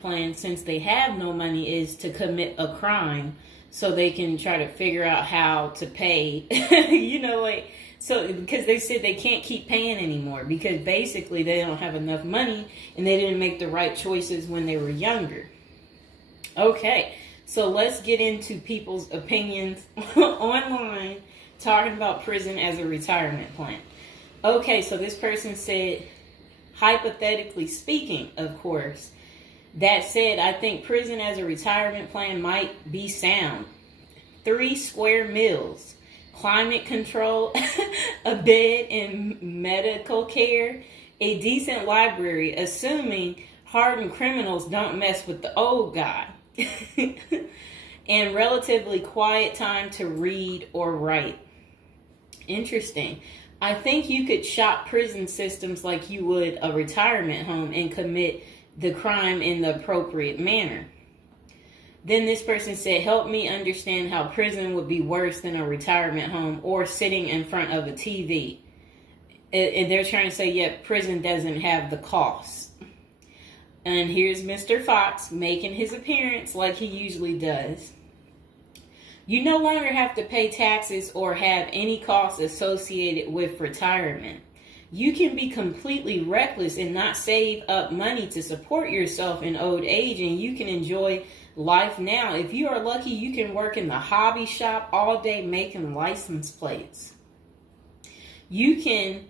plan, since they have no money, is to commit a crime so they can try to figure out how to pay. So because they said they can't keep paying anymore because basically they don't have enough money and they didn't make the right choices when they were younger. Okay, so let's get into people's opinions online talking about prison as a retirement plan. Okay, so this person said, hypothetically speaking, of course, that said, I think prison as a retirement plan might be sound. 3 square meals, climate control, a bed and medical care, a decent library, assuming hardened criminals don't mess with the old guy, and relatively quiet time to read or write. Interesting. I think you could shop prison systems like you would a retirement home and commit the crime in the appropriate manner. Then this person said, help me understand how prison would be worse than a retirement home or sitting in front of a TV. And they're trying to say, yeah, prison doesn't have the cost. And here's Mr. Fox making his appearance like he usually does. You no longer have to pay taxes or have any costs associated with retirement. You can be completely reckless and not save up money to support yourself in old age, and you can enjoy life now. If you are lucky, you can work in the hobby shop all day making license plates. You can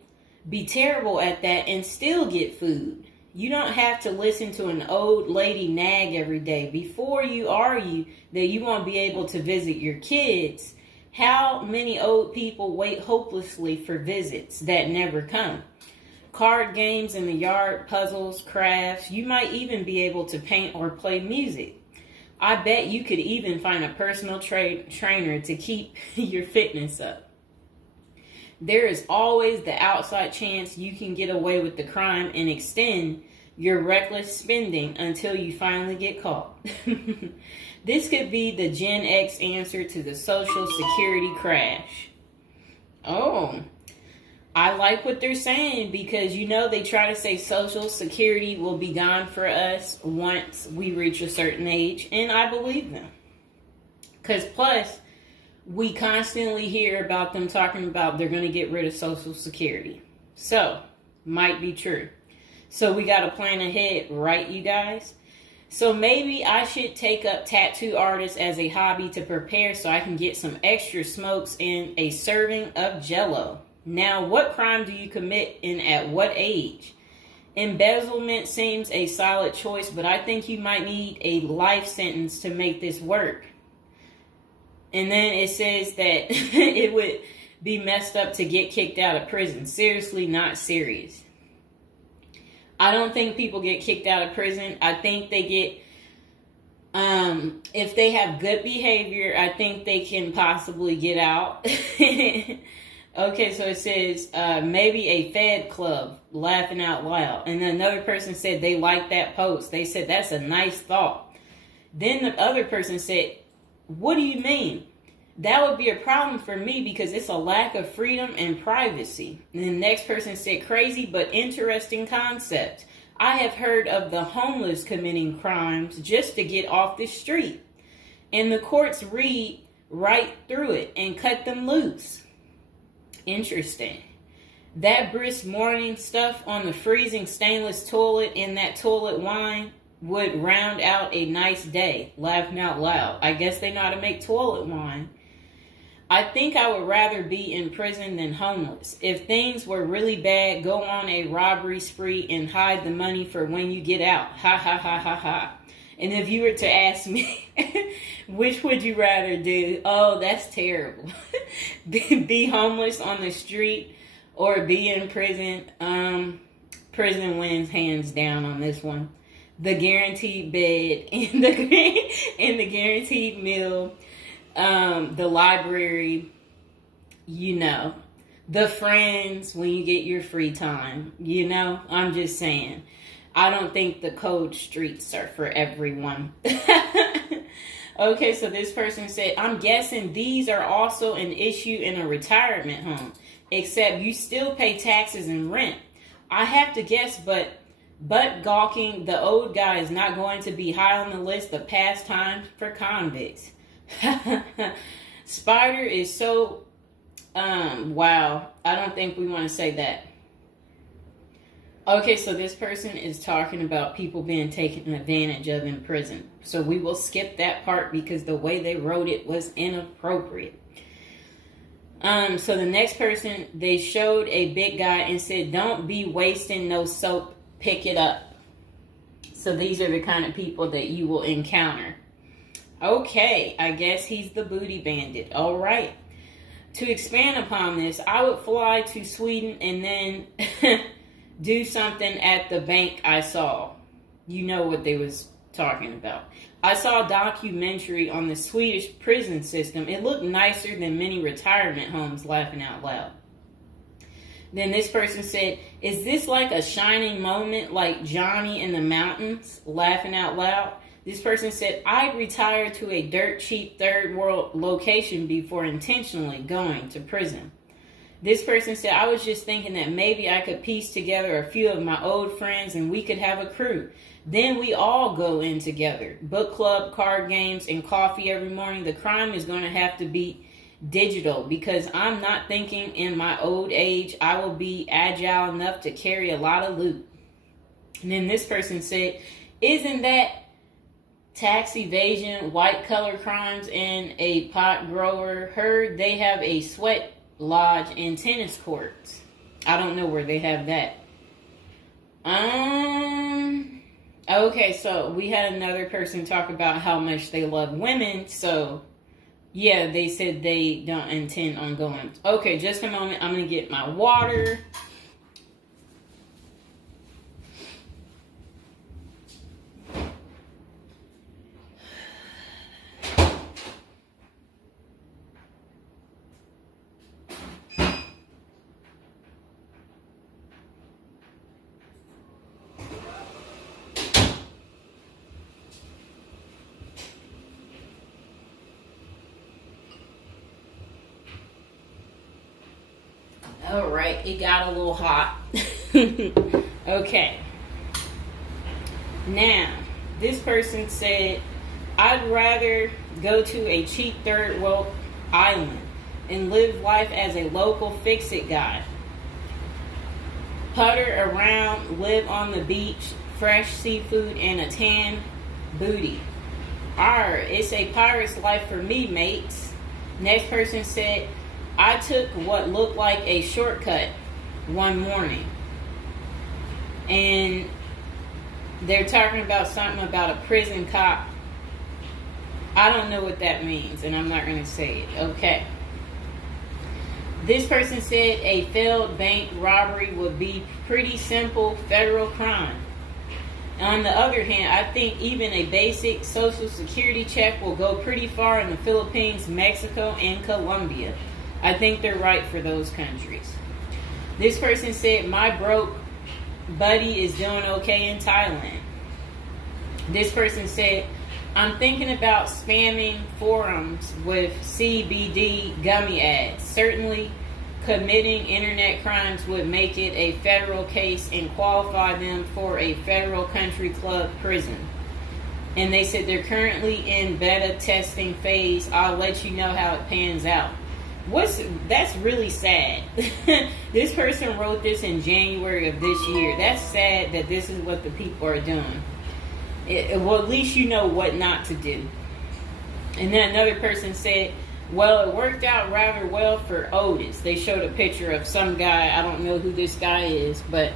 be terrible at that and still get food. You don't have to listen to an old lady nag every day before you argue that you won't be able to visit your kids. How many old people wait hopelessly for visits that never come? Card games in the yard, puzzles, crafts. You might even be able to paint or play music. I bet you could even find a personal trainer to keep your fitness up. There is always the outside chance you can get away with the crime and extend your reckless spending until you finally get caught. This could be the Gen X answer to the Social Security crash. Oh, I like what they're saying because, they try to say Social Security will be gone for us once we reach a certain age. And I believe them. Because plus, we constantly hear about them talking about they're going to get rid of Social Security. So, might be true. So we got to plan ahead, right, you guys? So maybe I should take up tattoo artists as a hobby to prepare so I can get some extra smokes and a serving of Jell-O. Now, what crime do you commit and at what age? Embezzlement seems a solid choice, but I think you might need a life sentence to make this work. And then it says that it would be messed up to get kicked out of prison. Seriously, not serious. I don't think people get kicked out of prison. I think they get, if they have good behavior, I think they can possibly get out. Okay, so it says maybe a Fed club, laughing out loud. And then another person said they liked that post. They said that's a nice thought. Then the other person said, what do you mean? That would be a problem for me because it's a lack of freedom and privacy. And the next person said, crazy but interesting concept. I have heard of the homeless committing crimes just to get off the street. And the courts read right through it and cut them loose. Interesting. That brisk morning stuff on the freezing stainless toilet and that toilet wine would round out a nice day. Laughing out loud. I guess they know how to make toilet wine. I think I would rather be in prison than homeless. If things were really bad, go on a robbery spree and hide the money for when you get out. Ha ha ha ha ha. And if you were to ask me, which would you rather do? Oh, that's terrible. Be homeless on the street or be in prison? Prison wins hands down on this one. The guaranteed bed and the guaranteed meal. The library, the friends when you get your free time, I'm just saying, I don't think the cold streets are for everyone. Okay, so this person said, I'm guessing these are also an issue in a retirement home, except you still pay taxes and rent. I have to guess, but But gawking, the old guy is not going to be high on the list of pastimes for convicts. Spider is so, wow. I don't think we want to say that. Okay, so this person is talking about people being taken advantage of in prison. So we will skip that part because the way they wrote it was inappropriate. So the next person, they showed a big guy and said, "Don't be wasting no soap, pick it up." So these are the kind of people that you will encounter. Okay, I guess he's the booty bandit. All right. To expand upon this, I would fly to Sweden and then do something at the bank I saw. You know what they was talking about. I saw a documentary on the Swedish prison system. It looked nicer than many retirement homes, laughing out loud. Then this person said, "Is this like a shining moment like Johnny in the Mountains?" Laughing out loud. This person said, "I'd retire to a dirt cheap third world location before intentionally going to prison." This person said, "I was just thinking that maybe I could piece together a few of my old friends and we could have a crew. Then we all go in together. Book club, card games, and coffee every morning. The crime is going to have to be digital because I'm not thinking in my old age I will be agile enough to carry a lot of loot." And then this person said, "Isn't that tax evasion, white collar crimes, and a pot grower? Heard they have a sweat lodge and tennis courts." I don't know where they have that. Okay, so we had another person talk about how much they love women. So, yeah, they said they don't intend on going. Okay, just a moment. I'm going to get my water. All right, it got a little hot. Okay. Now, this person said, "I'd rather go to a cheap third world island and live life as a local fix-it guy. Putter around, live on the beach, fresh seafood, and a tan booty. Arr, it's a pirate's life for me, mates." Next person said, "I took what looked like a shortcut one morning." And they're talking about something about a prison cop. I don't know what that means, and I'm not going to say it. Okay. This person said a failed bank robbery would be pretty simple federal crime. On the other hand, I think even a basic social security check will go pretty far in the Philippines, Mexico, and Colombia. I think they're right for those countries. This person said, "My broke buddy is doing okay in Thailand." This person said, "I'm thinking about spamming forums with CBD gummy ads. Certainly committing internet crimes would make it a federal case and qualify them for a federal country club prison." And they said they're currently in beta testing phase. I'll let you know how it pans out. That's really sad. This person wrote this in January of this year. That's sad that this is what the people are doing. Well, at least you know what not to do. And then another person said, "Well, it worked out rather well for Otis." They showed a picture of some guy. I don't know who this guy is, but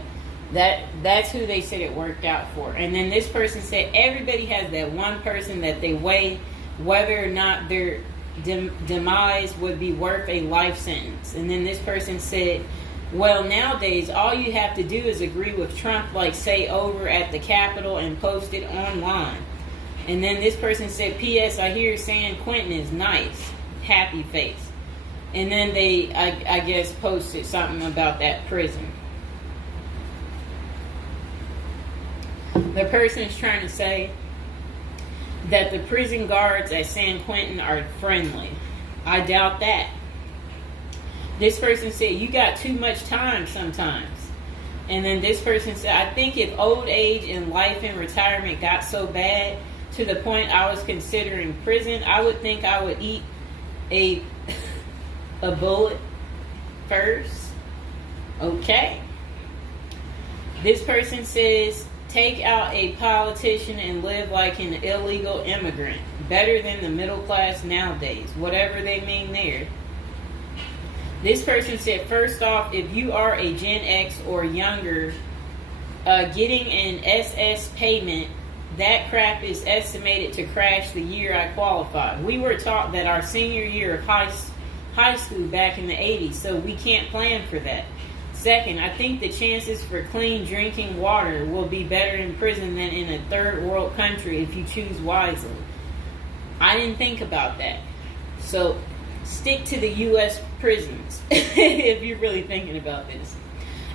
that's who they said it worked out for. And then this person said everybody has that one person that they weigh whether or not their demise would be worth a life sentence. And then this person said, "Well, nowadays all you have to do is agree with Trump, like say over at the Capitol and post it online." And then this person said, "P.S. I hear San Quentin is nice. Happy face." And then they, I guess, posted something about that prison. The person is trying to say that the prison guards at San Quentin are friendly. I doubt that. This person said, "You got too much time sometimes." And then this person said, I think if old age and life and retirement got so bad to the point I was considering prison, I would think I would eat a bullet first. Okay. This person says, take out a politician and live like an illegal immigrant. Better than the middle class nowadays. Whatever they mean there. This person said, first off, if you are a Gen X or younger, getting an SS payment, that crap is estimated to crash the year I qualified. We were taught that our senior year of high school back in the 80s, so we can't plan for that. Second, I think the chances for clean drinking water will be better in prison than in a third world country if you choose wisely. I didn't think about that. So stick to the U.S. prisons if you're really thinking about this.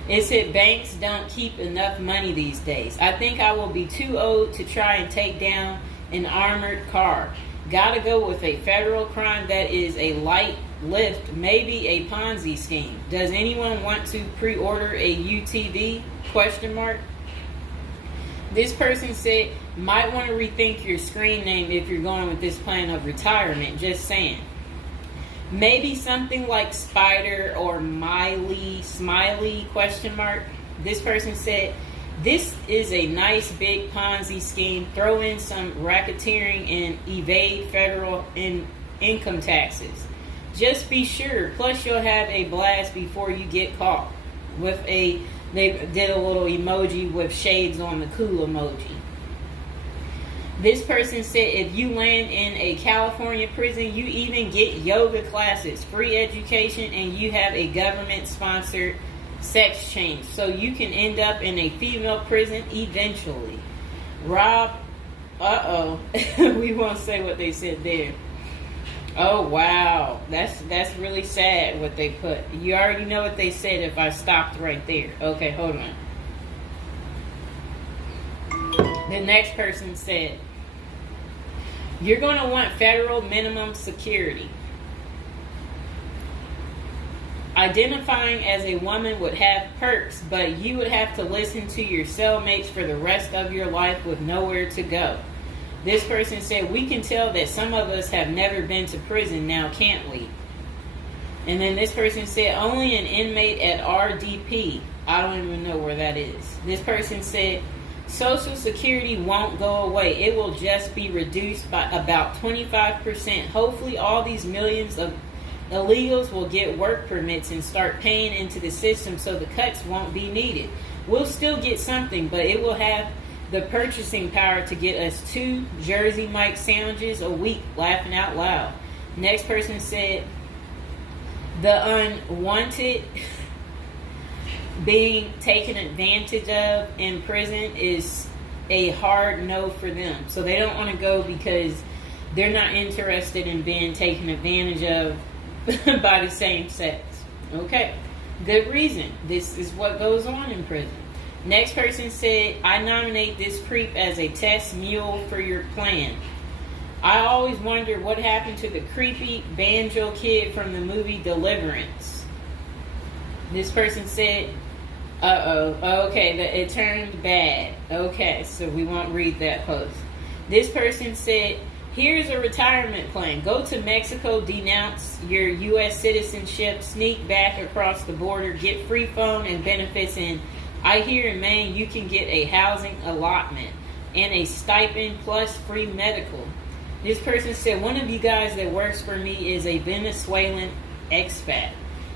It said banks don't keep enough money these days. I think I will be too old to try and take down an armored car. Gotta go with a federal crime that is a light lift, maybe a Ponzi scheme. Does anyone want to pre-order a UTV? Question mark. This person said, might want to rethink your screen name if you're going with this plan of retirement. Just saying. Maybe something like Spider or Smiley, question mark. This person said, this is a nice big Ponzi scheme. Throw in some racketeering and evade federal income taxes. Just be sure. Plus you'll have a blast before you get caught. They did a little emoji with shades on the cool emoji. This person said if you land in a California prison, you even get yoga classes, free education, and you have a government-sponsored sex change. So you can end up in a female prison eventually. Rob, we won't say what they said there. Oh, wow. That's really sad what they put. You already know what they said if I stopped right there. Okay, hold on. The next person said, you're going to want federal minimum security. Identifying as a woman would have perks, but you would have to listen to your cellmates for the rest of your life with nowhere to go. This person said, we can tell that some of us have never been to prison now, can't we? And then this person said, only an inmate at RDP. I don't even know where that is. This person said, Social Security won't go away. It will just be reduced by about 25%. Hopefully all these millions of illegals will get work permits and start paying into the system so the cuts won't be needed. We'll still get something, but it will have the purchasing power to get us 2 Jersey Mike sandwiches a week, laughing out loud. Next person said, the unwanted being taken advantage of in prison is a hard no for them. So they don't want to go because they're not interested in being taken advantage of by the same sex. Okay, good reason. This is what goes on in prison. Next person said, I nominate this creep as a test mule for your plan. I always wonder what happened to the creepy banjo kid from the movie Deliverance. This person said, okay, it turned bad. Okay, so we won't read that post. This person said, here's a retirement plan. Go to Mexico, denounce your U.S. citizenship, sneak back across the border, get free phone and benefits, and I hear in Maine you can get a housing allotment and a stipend plus free medical. This person said, one of you guys that works for me is a Venezuelan expat.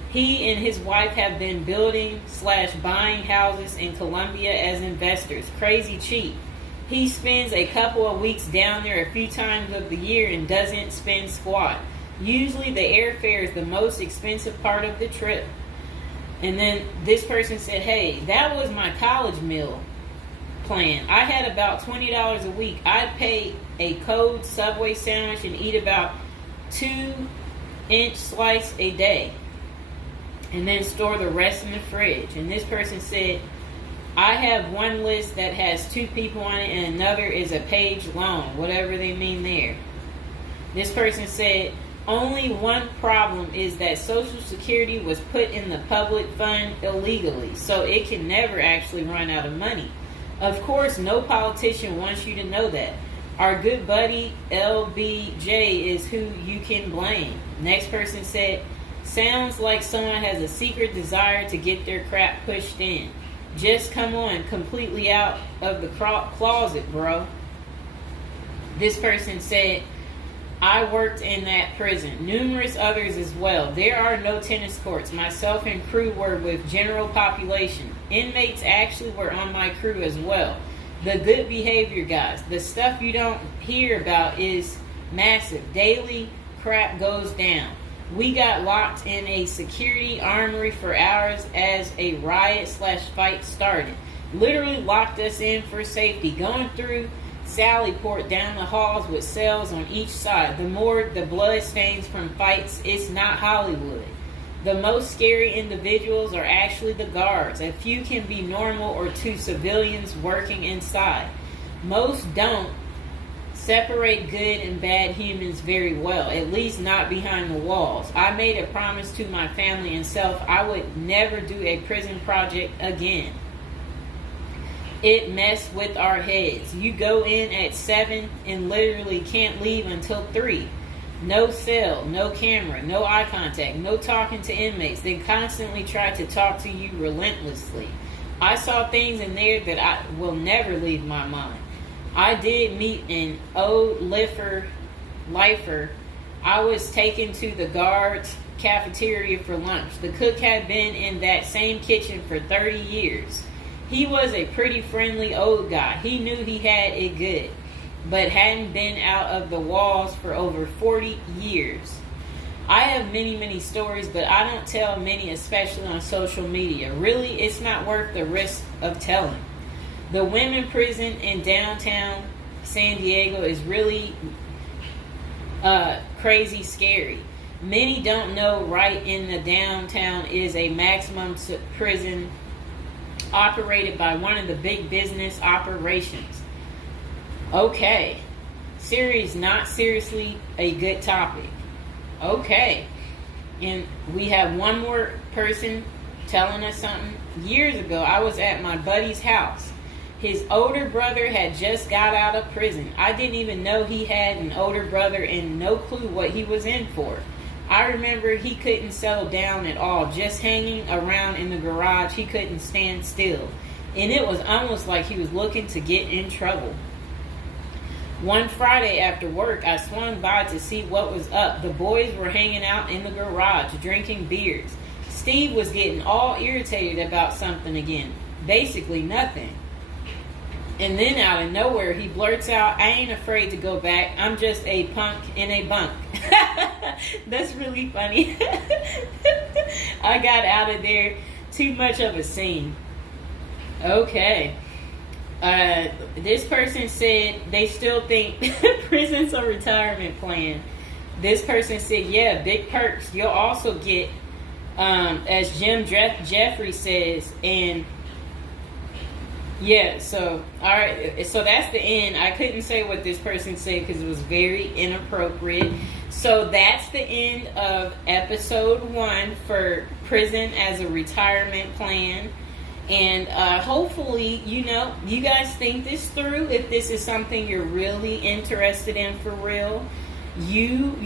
He and his wife have been building/buying houses in Colombia as investors. Crazy cheap. He spends a couple of weeks down there a few times of the year and doesn't spend squat. Usually the airfare is the most expensive part of the trip. And then this person said, hey, that was my college meal plan. I had about $20 a week. I'd pay a cold Subway sandwich and eat about 2-inch slice a day. And then store the rest in the fridge. And this person said, I have one list that has 2 people on it and another is a page long, whatever they mean there. This person said, Only one problem is that Social Security was put in the public fund illegally, so it can never actually run out of money. Of course, no politician wants you to know that. Our good buddy LBJ is who you can blame. Next person said, sounds like someone has a secret desire to get their crap pushed in. Just come on, completely out of the closet, bro. This person said, I worked in that prison. Numerous others as well. There are no tennis courts. Myself and crew were with general population. Inmates actually were on my crew as well. The good behavior guys. The stuff you don't hear about is massive. Daily crap goes down. We got locked in a security armory for hours as a riot/fight started. Literally locked us in for safety. Going through Sallyport down the halls with cells on each side. The more the blood stains from fights, it's not Hollywood. The most scary individuals are actually the guards. A few can be normal or two civilians working inside. Most don't separate good and bad humans very well, at least not behind the walls. I made a promise to my family and self I would never do a prison project again. It messed with our heads. You go in at 7 and literally can't leave until 3. No cell, no camera, no eye contact, no talking to inmates. They constantly try to talk to you relentlessly. I saw things in there that I will never leave my mind. I did meet an old lifer. I was taken to the guards' cafeteria for lunch. The cook had been in that same kitchen for 30 years. He was a pretty friendly old guy. He knew he had it good, but hadn't been out of the walls for over 40 years. I have many stories, but I don't tell many, especially on social media. Really, it's not worth the risk of telling. The women prison in downtown San Diego is really crazy scary. Many don't know right in the downtown is a maximum prison operated by one of the big business operations. Okay. Series not seriously a good topic. Okay. And we have one more person telling us something. Years ago, I was at my buddy's house. His older brother had just got out of prison. I didn't even know he had an older brother and no clue what he was in for. I remember he couldn't settle down at all, just hanging around in the garage. He couldn't stand still. And it was almost like he was looking to get in trouble. One Friday after work, I swung by to see what was up. The boys were hanging out in the garage, drinking beers. Steve was getting all irritated about something again. Basically nothing. And then out of nowhere, he blurts out, I ain't afraid to go back. I'm just a punk in a bunk. That's really funny. I got out of there. Too much of a scene. Okay. This person said they still think prison's a retirement plan. This person said, yeah, big perks. You'll also get, as Jim Jeffrey says, and yeah, so, all right, so that's the end. I couldn't say what this person said because it was very inappropriate. So that's the end of episode 1 for prison as a retirement plan. And hopefully, you guys think this through. If this is something you're really interested in for real, you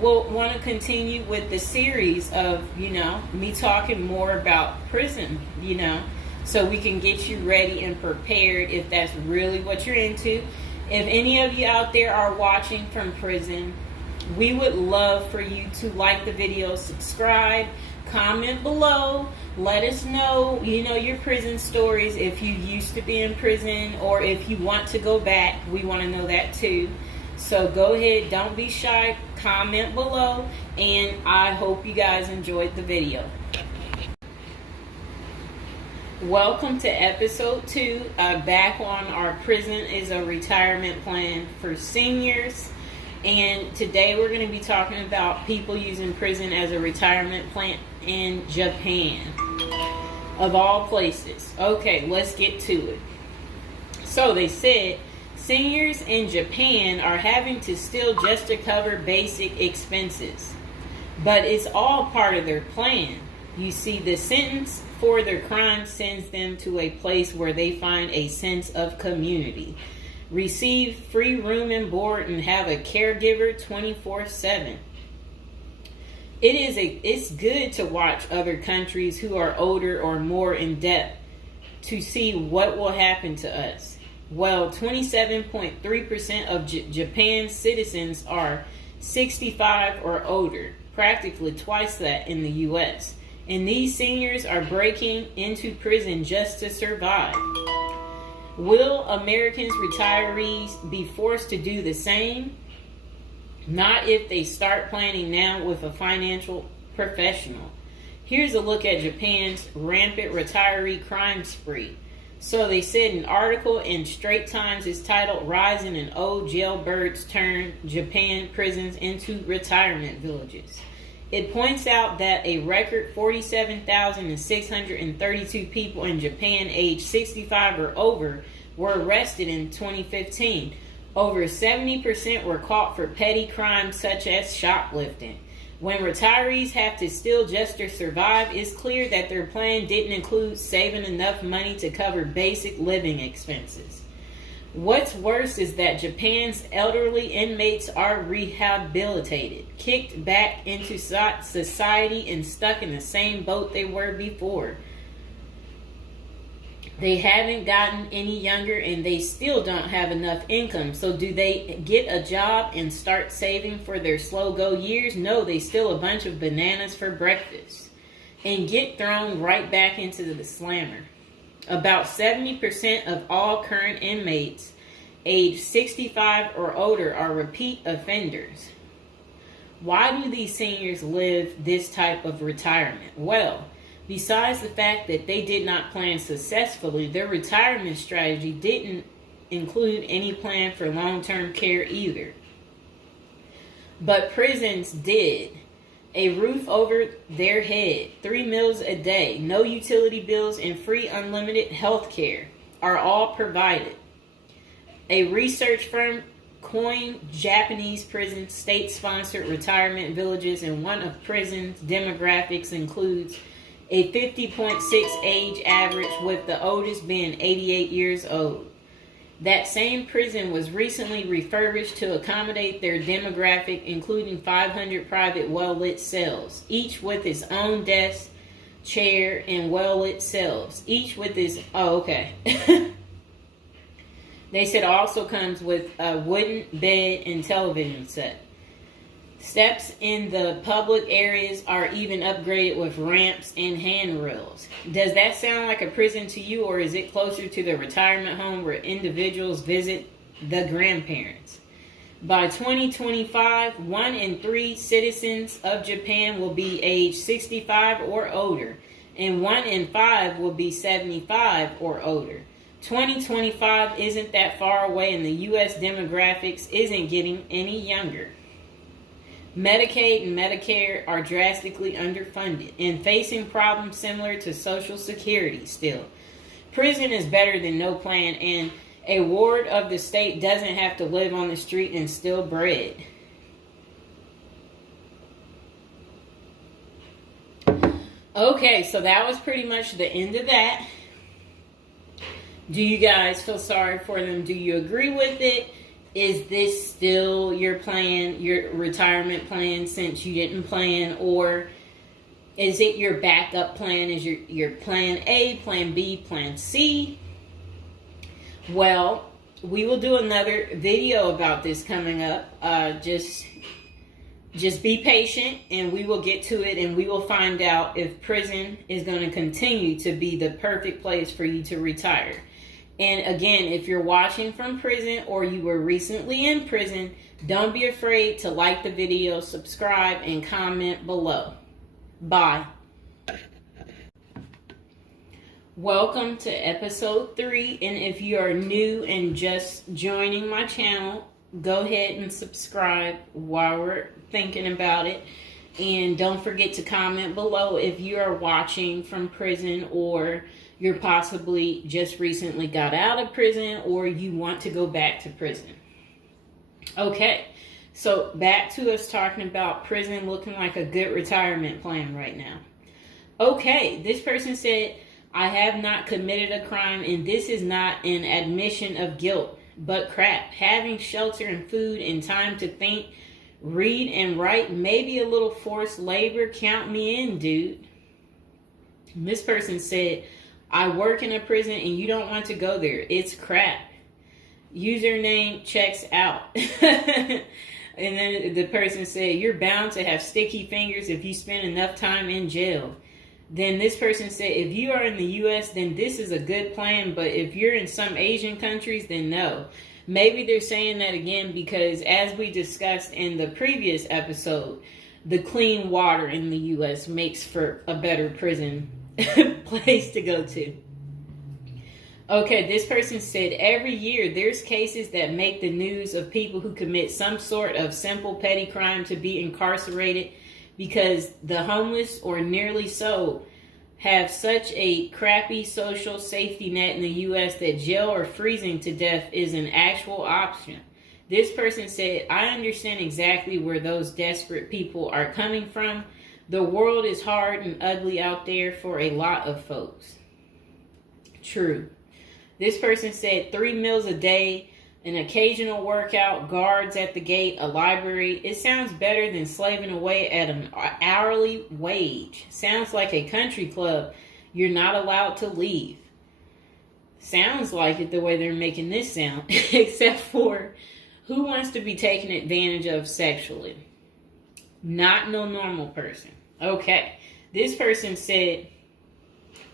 will want to continue with the series of, me talking more about prison, so we can get you ready and prepared if that's really what you're into. If any of you out there are watching from prison, we would love for you to like the video, subscribe, comment below, let us know, your prison stories, if you used to be in prison or if you want to go back. We want to know that too. So go ahead, don't be shy, comment below, and I hope you guys enjoyed the video. Welcome to episode 2, back on our prison is a retirement plan for seniors. And today we're going to be talking about people using prison as a retirement plan in Japan, of all places. Okay, let's get to it. So they said Seniors in Japan are having to steal just to cover basic expenses. But it's all part of their plan. You see, the sentence for their crime sends them to a place where they find a sense of community, receive free room and board, and have a caregiver 24/7. It's good to watch other countries who are older or more in depth to see what will happen to us. Well, 27.3% of Japan's citizens are 65 or older, practically twice that in the U.S. And these seniors are breaking into prison just to survive. Will Americans retirees be forced to do the same? Not if they start planning now with a financial professional. Here's a look at Japan's rampant retiree crime spree. So they said an article in Straits Times is titled "Rising in Old Jailbirds Turn Japan Prisons into Retirement Villages." It points out that a record 47,632 people in Japan aged 65 or over were arrested in 2015. Over 70% were caught for petty crimes such as shoplifting. When retirees have to steal just to survive, it's clear that their plan didn't include saving enough money to cover basic living expenses. What's worse is that Japan's elderly inmates are rehabilitated, kicked back into society, and stuck in the same boat they were before. They haven't gotten any younger, and they still don't have enough income. So do they get a job and start saving for their slow-go years? No, they steal a bunch of bananas for breakfast and get thrown right back into the slammer. About 70% of all current inmates aged 65 or older are repeat offenders. Why do these seniors live this type of retirement? Well, besides the fact that they did not plan successfully, their retirement strategy didn't include any plan for long-term care either. But prisons did. A roof over their head, 3 meals a day, no utility bills, and free unlimited health care are all provided. A research firm coined Japanese prisons state-sponsored retirement villages, and one of prisons' demographics includes a 50.6 age average, with the oldest being 88 years old. That same prison was recently refurbished to accommodate their demographic, including 500 private well-lit cells, each with its own desk, chair, and well-lit cells, each with its... Oh, okay. They said also comes with a wooden bed and television set. Steps in the public areas are even upgraded with ramps and handrails. Does that sound like a prison to you, or is it closer to the retirement home where individuals visit the grandparents? By 2025, 1 in 3 citizens of Japan will be age 65 or older, and 1 in 5 will be 75 or older. 2025 isn't that far away, and the U.S. demographics isn't getting any younger. Medicaid and Medicare are drastically underfunded and facing problems similar to Social Security still. Prison is better than no plan, and a ward of the state doesn't have to live on the street and steal bread. Okay, so that was pretty much the end of that. Do you guys feel sorry for them? Do you agree with it? Is this still your plan, your retirement plan, since you didn't plan? Or is it your backup plan? Is your plan A, plan B, plan C? Well, we will do another video about this coming up. Just be patient, and we will get to it, and we will find out if prison is going to continue to be the perfect place for you to retire. And again, if you're watching from prison or you were recently in prison, don't be afraid to like the video, subscribe, and comment below. Bye. Welcome to episode 3. And if you are new and just joining my channel, go ahead and subscribe while we're thinking about it. And don't forget to comment below if you are watching from prison, or you're possibly just recently got out of prison, or you want to go back to prison. Okay, so back to us talking about prison looking like a good retirement plan right now. Okay, this person said, I have not committed a crime, and this is not an admission of guilt, but crap. Having shelter and food and time to think, read and write, maybe a little forced labor, count me in, dude. And this person said, I work in a prison and you don't want to go there. It's crap. Username checks out. And then the person said, you're bound to have sticky fingers if you spend enough time in jail. Then this person said, if you are in the U.S., then this is a good plan. But if you're in some Asian countries, then no. Maybe they're saying that again because, as we discussed in the previous episode, the clean water in the U.S. makes for a better prison place to go to. Okay, this person said, every year there's cases that make the news of people who commit some sort of simple petty crime to be incarcerated because the homeless, or nearly so, have such a crappy social safety net in the U.S. that jail or freezing to death is an actual option. This person said, I understand exactly where those desperate people are coming from. The world is hard and ugly out there for a lot of folks. True. This person said 3 meals a day, an occasional workout, guards at the gate, a library. It sounds better than slaving away at an hourly wage. Sounds like a country club you're not allowed to leave. Sounds like it the way they're making this sound, except for who wants to be taken advantage of sexually? Not no normal person. Okay, this person said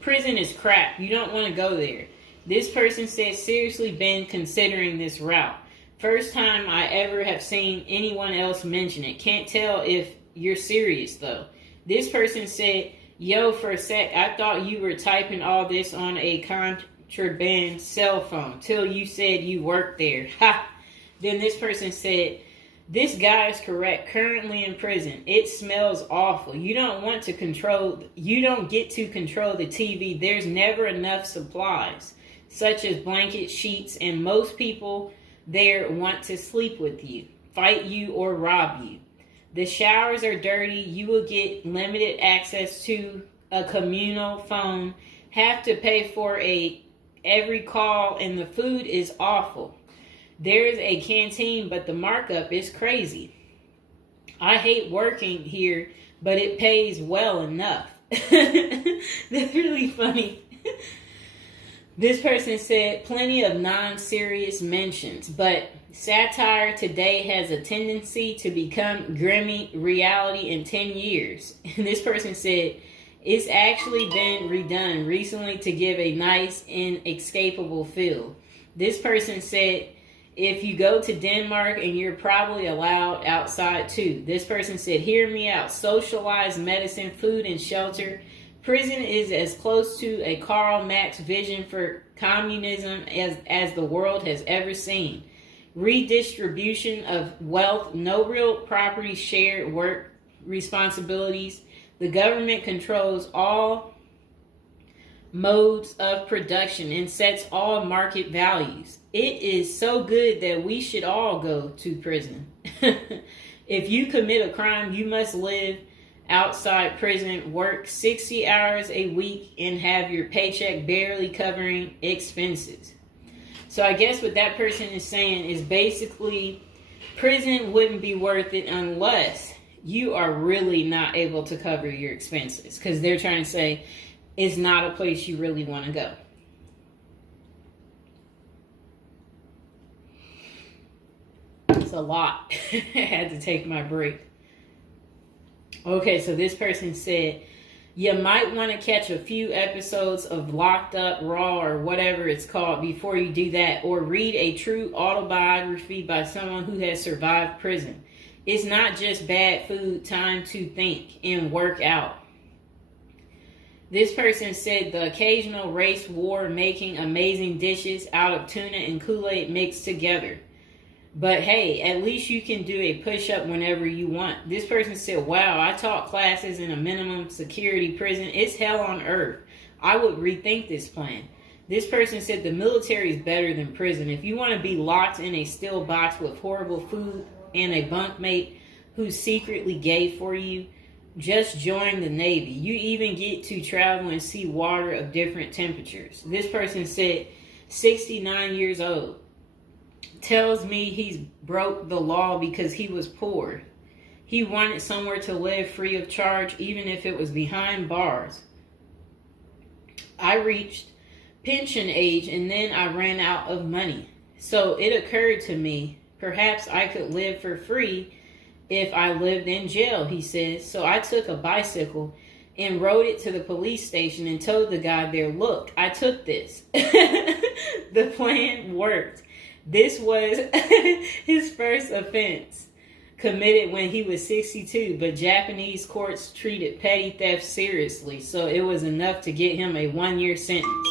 prison is crap. You don't want to go there. This person said, seriously been considering this route. First time I ever have seen anyone else mention it. Can't tell if you're serious, though. This person said, yo, for a sec, I thought you were typing all this on a contraband cell phone till you said you worked there. Ha! Then this person said, this guy is correct, currently in prison. It smells awful. You don't get to control the TV. There's never enough supplies, such as blankets, sheets, and most people there want to sleep with you, fight you, or rob you. The showers are dirty. You will get limited access to a communal phone, have to pay for every call, and the food is awful. There's a canteen, but the markup is crazy. I hate working here, but it pays well enough. That's really funny. This person said, plenty of non-serious mentions, but satire today has a tendency to become grimy reality in 10 years. And this person said, it's actually been redone recently to give a nice, inescapable feel. This person said, if you go to Denmark and you're probably allowed outside too. This person said, hear me out. Socialized medicine, food, and shelter. Prison is as close to a Karl Marx vision for communism as the world has ever seen. Redistribution of wealth, no real property, shared work responsibilities. The government controls all modes of production and sets all market values. It is so good that we should all go to prison. If you commit a crime, you must live outside prison, work 60 hours a week, and have your paycheck barely covering expenses. So I guess what that person is saying is basically prison wouldn't be worth it unless you are really not able to cover your expenses, because they're trying to say it's not a place you really want to go. It's a lot. I had to take my break. Okay, so this person said, you might want to catch a few episodes of Locked Up, Raw, or whatever it's called before you do that, or read a true autobiography by someone who has survived prison. It's not just bad food, time to think and work out. This person said the occasional race war making amazing dishes out of tuna and Kool-Aid mixed together. But hey, at least you can do a push-up whenever you want. This person said, wow, I taught classes in a minimum security prison. It's hell on earth. I would rethink this plan. This person said the military is better than prison. If you want to be locked in a steel box with horrible food and a bunkmate who secretly gay for you, just join the Navy. You even get to travel and see water of different temperatures. This person said 69 years old. Tells me he's broke the law because he was poor. He wanted somewhere to live free of charge, even if it was behind bars. I reached pension age and then I ran out of money. So it occurred to me, perhaps I could live for free if I lived in jail, he says. So I took a bicycle and rode it to the police station and told the guy there, look, I took this. The plan worked. This was his first offense, committed when he was 62, but Japanese courts treated petty theft seriously, so it was enough to get him a 1-year sentence.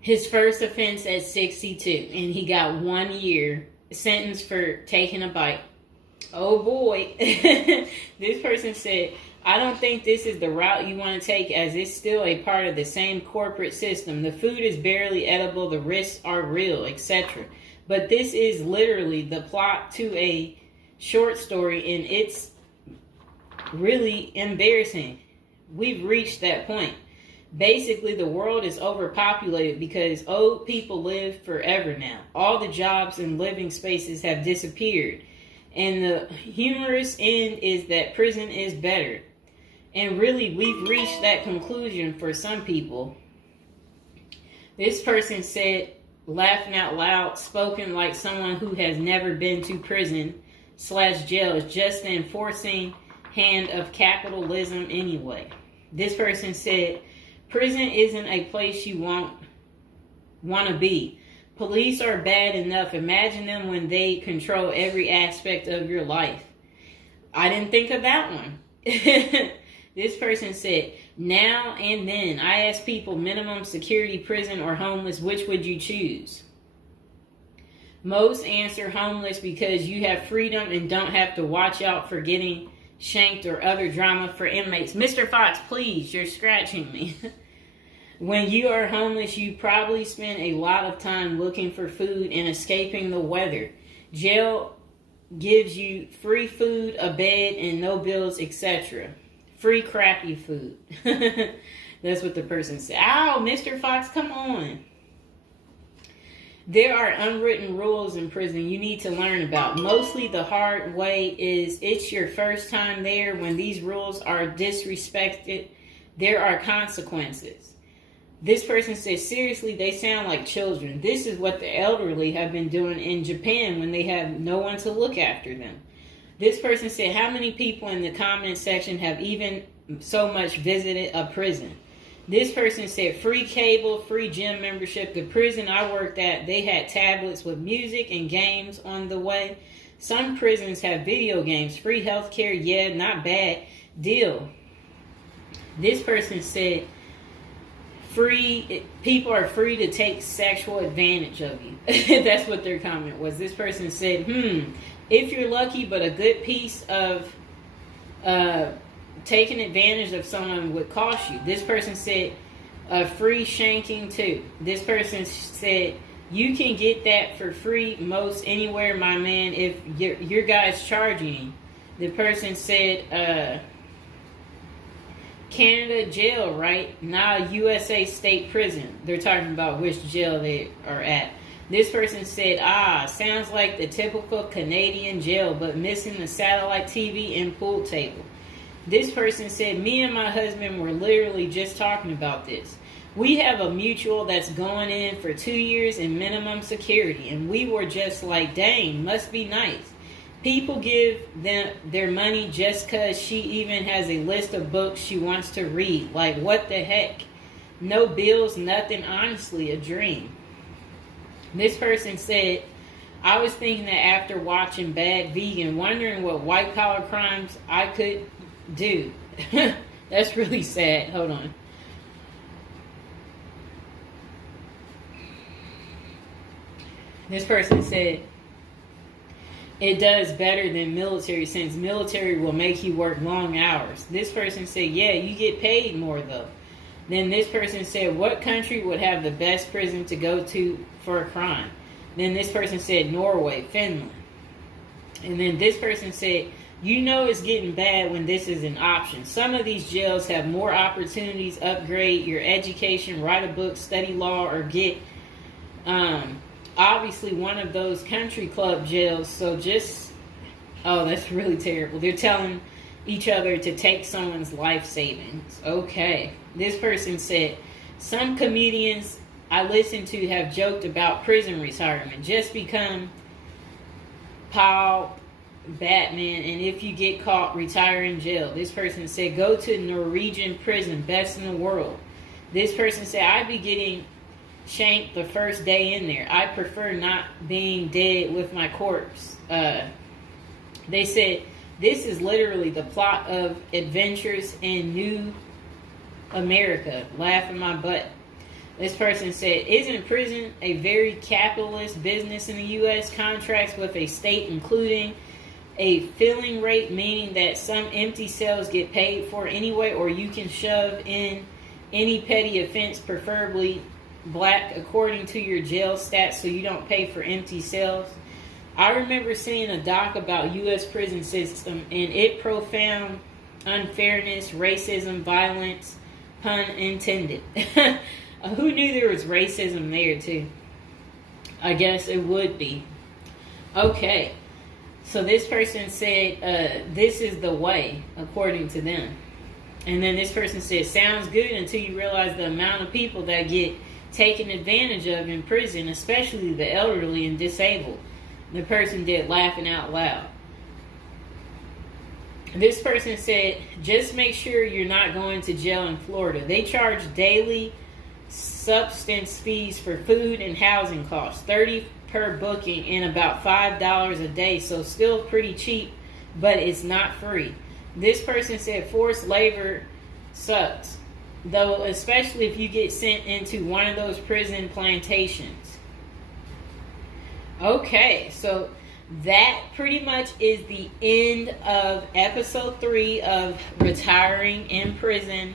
His first offense at 62, and he got 1 year sentence for taking a bite. Oh boy. This person said, I don't think this is the route you want to take, as it's still a part of the same corporate system. The food is barely edible, the risks are real, etc. But this is literally the plot to a short story, and it's really embarrassing. We've reached that point. Basically, the world is overpopulated because old people live forever now. All the jobs and living spaces have disappeared. And the humorous end is that prison is better. And really, we've reached that conclusion for some people. This person said, laughing out loud, spoken like someone who has never been to prison/jail, is just the enforcing hand of capitalism anyway. This person said, prison isn't a place you want to be. Police are bad enough. Imagine them when they control every aspect of your life. I didn't think of that one. This person said, now and then, I ask people minimum security prison or homeless, which would you choose? Most answer homeless because you have freedom and don't have to watch out for getting shanked or other drama for inmates. Mr. Fox, please, you're scratching me. When you are homeless, you probably spend a lot of time looking for food and escaping the weather. Jail gives you free food, a bed, and no bills, etc. Free crappy food. That's what the person said. Ow, Mr. Fox, come on. There are unwritten rules in prison you need to learn about. Mostly the hard way is it's your first time there. When these rules are disrespected, there are consequences. This person says, seriously, they sound like children. This is what the elderly have been doing in Japan when they have no one to look after them. This person said, how many people in the comment section have even so much visited a prison? This person said, free cable, free gym membership. The prison I worked at, they had tablets with music and games on the way. Some prisons have video games, free healthcare. Yeah, not bad deal. This person said, people are free to take sexual advantage of you. That's what their comment was. This person said, if you're lucky, but a good piece of taking advantage of someone would cost you. This person said, free shanking too. This person said, you can get that for free most anywhere, my man, if your guy's charging. The person said, Canada jail, right? Now USA state prison. They're talking about which jail they are at. This person said, sounds like the typical Canadian jail, but missing the satellite TV and pool table. This person said, me and my husband were literally just talking about this. We have a mutual that's going in for 2 years in minimum security, and we were just like, dang, must be nice. People give them their money just because she even has a list of books she wants to read. Like, what the heck? No bills, nothing. Honestly, a dream. This person said, I was thinking that after watching Bad Vegan, wondering what white-collar crimes I could do. That's really sad. Hold on. This person said, it does better than military, since military will make you work long hours. This person said, yeah, you get paid more though. Then this person said, what country would have the best prison to go to for a crime? Then this person said, Norway, Finland. And then this person said, you know it's getting bad when this is an option. Some of these jails have more opportunities, upgrade your education, write a book, study law, or get obviously one of those country club jails. So just, oh, that's really terrible. They're telling each other to take someone's life savings. Okay. This person said, some comedians I listen to have joked about prison retirement. Just become Paul Batman, and if you get caught, retire in jail. This person said, go to Norwegian prison, best in the world. This person said, I'd be getting shanked the first day in there. I prefer not being dead with my corpse. They said, this is literally the plot of Adventures in New America. Laughing my butt. This person said, isn't prison a very capitalist business in the U.S.? Contracts with a state including a filling rate, meaning that some empty cells get paid for anyway, or you can shove in any petty offense, preferably black, according to your jail stats, so you don't pay for empty cells. I remember seeing a doc about U.S. prison system, and it profound unfairness, racism, violence, pun intended. Who knew there was racism there too? I guess it would be. Okay. So this person said, this is the way, according to them. And then this person said, sounds good until you realize the amount of people that get taken advantage of in prison, especially the elderly and disabled. The person did, laughing out loud. This person said, just make sure you're not going to jail in Florida. They charge daily substance fees for food and housing costs, $30 per booking and about $5 a day, so still pretty cheap, but it's not free. This person said forced labor sucks, though, especially if you get sent into one of those prison plantations. Okay, so that pretty much is the end of episode 3 of Retiring in Prison.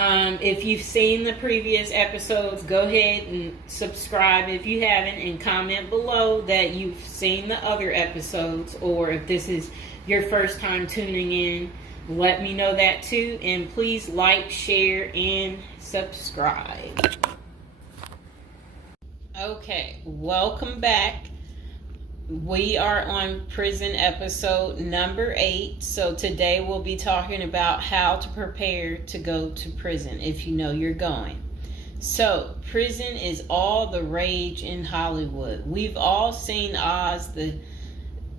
If you've seen the previous episodes, go ahead and subscribe if you haven't, and comment below that you've seen the other episodes, or if this is your first time tuning in, let me know that too. And please like, share, and subscribe. Okay, welcome back. We are on prison episode number 8. So today we'll be talking about how to prepare to go to prison if you know you're going. So prison is all the rage in Hollywood. We've all seen Oz, the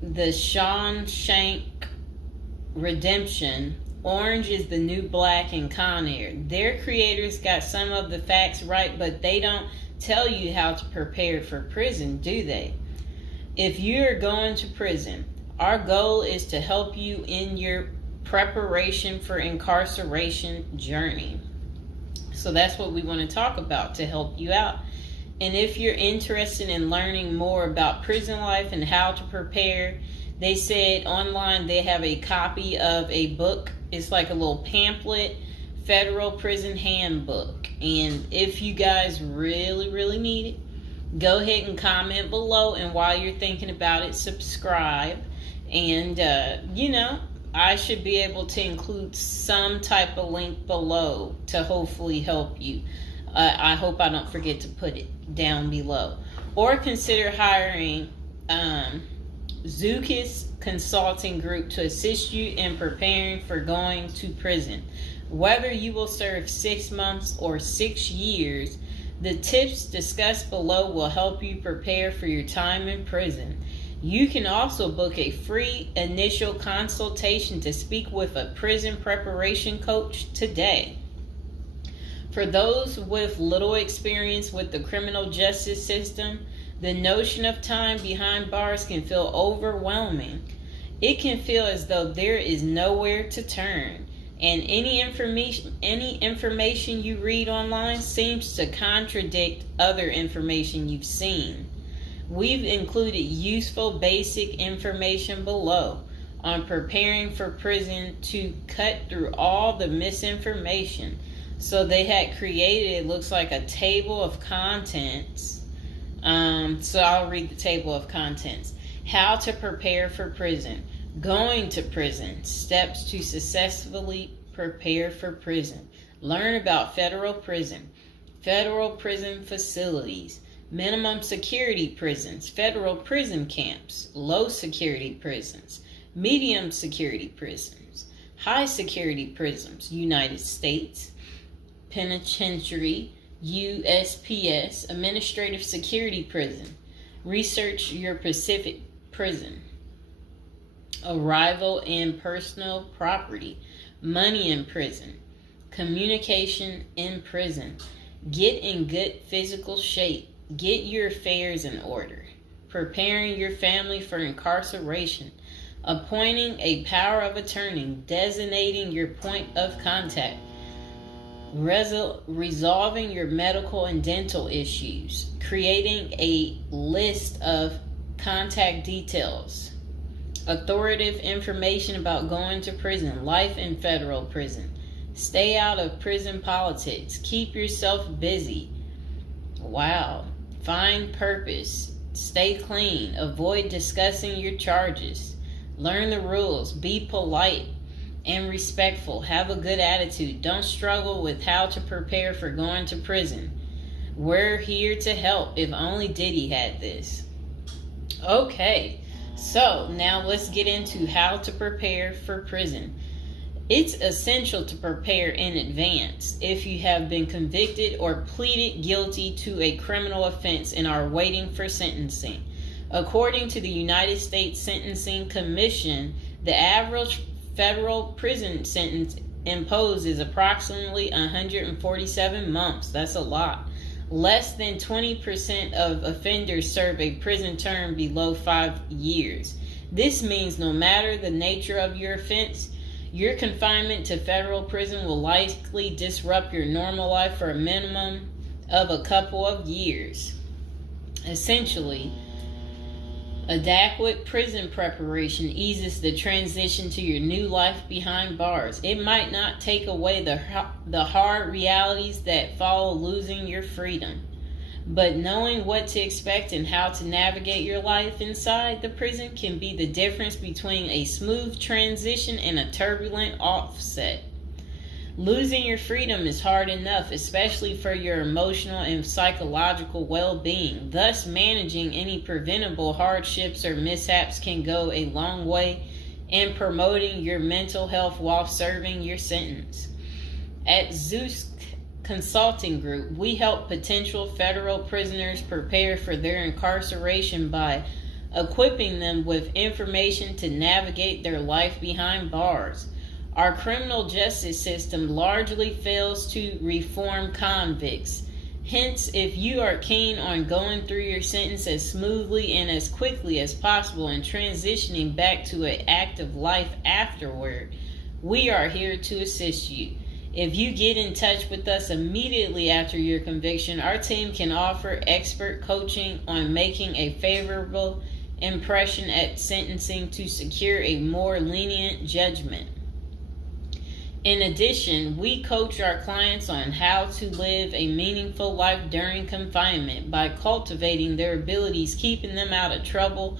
Shawshank Redemption, Orange is the New Black, and Con Air. Their creators got some of the facts right, but they don't tell you how to prepare for prison, do they? If you're going to prison, our goal is to help you in your preparation for incarceration journey. So that's what we want to talk about, to help you out. And if you're interested in learning more about prison life and how to prepare, they said online they have a copy of a book. It's like a little pamphlet, Federal Prison Handbook. And if you guys really, really need it, go ahead and comment below, and while you're thinking about it, subscribe. And I should be able to include some type of link below to hopefully help you. I hope I don't forget to put it down below. Or consider hiring Zukis Consulting Group to assist you in preparing for going to prison. Whether you will serve 6 months or 6 years, the tips discussed below will help you prepare for your time in prison. You can also book a free initial consultation to speak with a prison preparation coach today. For those with little experience with the criminal justice system, the notion of time behind bars can feel overwhelming. It can feel as though there is nowhere to turn, and any information you read online seems to contradict other information you've seen. We've included useful basic information below on preparing for prison to cut through all the misinformation. So they had created, it looks like a table of contents. So I'll read the table of contents. How to prepare for prison. Going to prison. Steps to successfully prepare for prison. Learn about federal prison. Federal prison facilities. Minimum security prisons. Federal prison camps. Low security prisons. Medium security prisons. High security prisons. United States Penitentiary. USPS. Administrative security prison. Research your Pacific prison. Arrival and personal property. Money in prison. Communication in prison. Get in good physical shape. Get your affairs in order. Preparing your family for incarceration. Appointing a power of attorney. Designating your point of contact. Resolving your medical and dental issues. Creating a list of contact details. Authoritative information about going to prison. Life in federal prison. Stay out of prison politics. Keep yourself busy. Wow. Find purpose. Stay clean. Avoid discussing your charges. Learn the rules. Be polite and respectful. Have a good attitude. Don't struggle with how to prepare for going to prison. We're here to help. If only Diddy had this. Okay, so now let's get into how to prepare for prison. It's essential to prepare in advance if you have been convicted or pleaded guilty to a criminal offense and are waiting for sentencing. According to the United States Sentencing Commission, the average federal prison sentence imposed is approximately 147 months. That's a lot. Less than 20% of offenders serve a prison term below 5 years. This means no matter the nature of your offense, your confinement to federal prison will likely disrupt your normal life for a minimum of a couple of years. Essentially, adequate prison preparation eases the transition to your new life behind bars. It might not take away the hard realities that follow losing your freedom, but knowing what to expect and how to navigate your life inside the prison can be the difference between a smooth transition and a turbulent offset. Losing your freedom is hard enough, especially for your emotional and psychological well-being. Thus, managing any preventable hardships or mishaps can go a long way in promoting your mental health while serving your sentence. At Zeus Consulting Group, we help potential federal prisoners prepare for their incarceration by equipping them with information to navigate their life behind bars. Our criminal justice system largely fails to reform convicts. Hence, if you are keen on going through your sentence as smoothly and as quickly as possible and transitioning back to an active life afterward, we are here to assist you. If you get in touch with us immediately after your conviction, our team can offer expert coaching on making a favorable impression at sentencing to secure a more lenient judgment. In addition, we coach our clients on how to live a meaningful life during confinement by cultivating their abilities, keeping them out of trouble,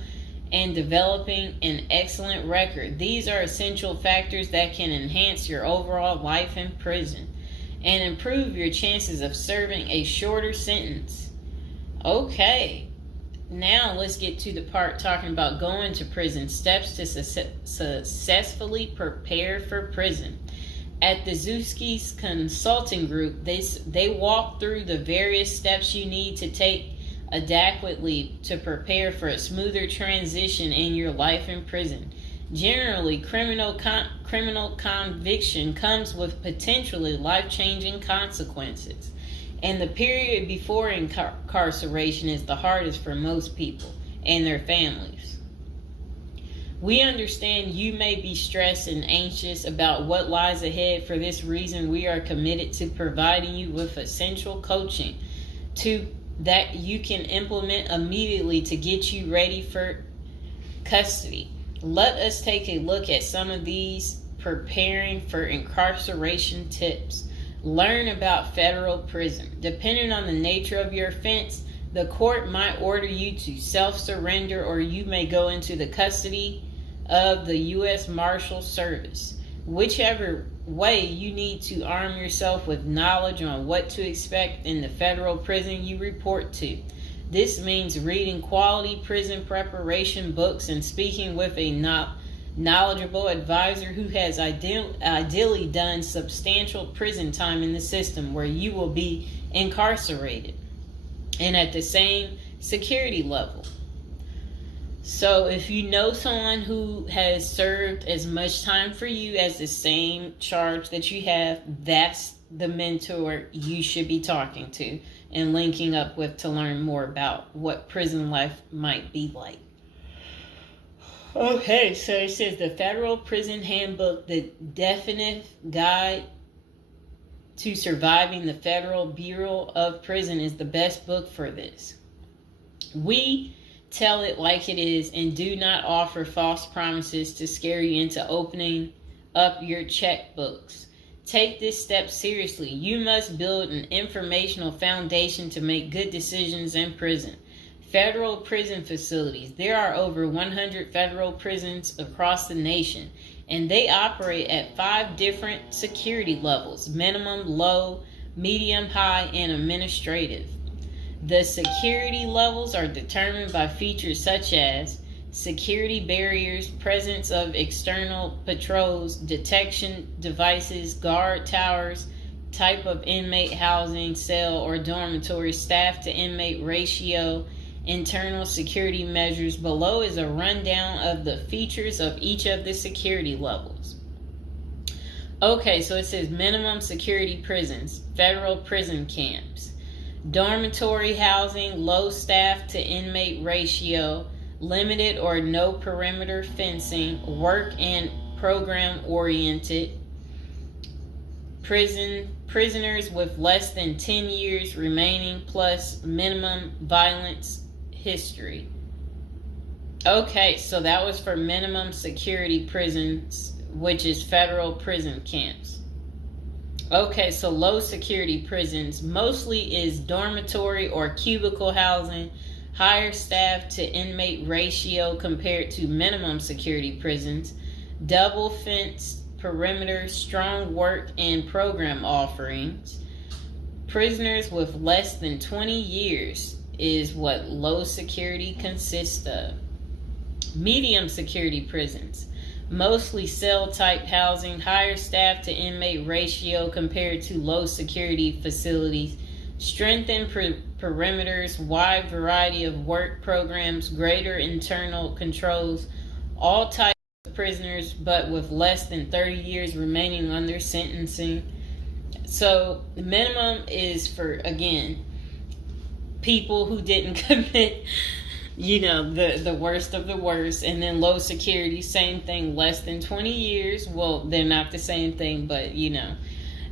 and developing an excellent record. These are essential factors that can enhance your overall life in prison and improve your chances of serving a shorter sentence. Okay, now let's get to the part talking about going to prison, steps to successfully prepare for prison. At the Zuski's Consulting Group, they walk through the various steps you need to take adequately to prepare for a smoother transition in your life in prison. Generally, criminal conviction comes with potentially life-changing consequences, and the period before incarceration is the hardest for most people and their families. We understand you may be stressed and anxious about what lies ahead. For this reason, we are committed to providing you with essential coaching to that you can implement immediately to get you ready for custody. Let us take a look at some of these preparing for incarceration tips. Learn about federal prison. Depending on the nature of your offense, the court might order you to self-surrender, or you may go into the custody of the U.S. Marshal Service. Whichever way, you need to arm yourself with knowledge on what to expect in the federal prison you report to. This means reading quality prison preparation books and speaking with a knowledgeable advisor who has ideally done substantial prison time in the system where you will be incarcerated and at the same security level. So if you know someone who has served as much time for you as the same charge that you have, that's the mentor you should be talking to and linking up with to learn more about what prison life might be like. Okay, so it says the Federal Prison Handbook, the definitive guide to surviving the Federal Bureau of Prison, is the best book for this. We tell it like it is and do not offer false promises to scare you into opening up your checkbooks. Take this step seriously. You must build an informational foundation to make good decisions in prison. Federal prison facilities. There are over 100 federal prisons across the nation, and they operate at 5 different security levels: minimum, low, medium, high, and administrative. The security levels are determined by features such as security barriers, presence of external patrols, detection devices, guard towers, type of inmate housing, cell or dormitory, staff to inmate ratio, internal security measures. Below is a rundown of the features of each of the security levels. Okay, so it says minimum security prisons, federal prison camps. Dormitory housing, low staff to inmate ratio, limited or no perimeter fencing, work and program oriented. Prisoners with less than 10 years remaining plus minimum violence history. Okay, so that was for minimum security prisons, which is federal prison camps. Okay, so low security prisons mostly is dormitory or cubicle housing, higher staff to inmate ratio compared to minimum security prisons, double fenced perimeter, strong work and program offerings. Prisoners with less than 20 years is what low security consists of. Medium security prisons, mostly cell type housing, higher staff to inmate ratio compared to low security facilities, strengthened perimeters, wide variety of work programs, greater internal controls, all types of prisoners but with less than 30 years remaining on their sentencing. So the minimum is for, again, people who didn't commit the worst of the worst. And then low security, same thing, less than 20 years. Well, they're not the same thing, but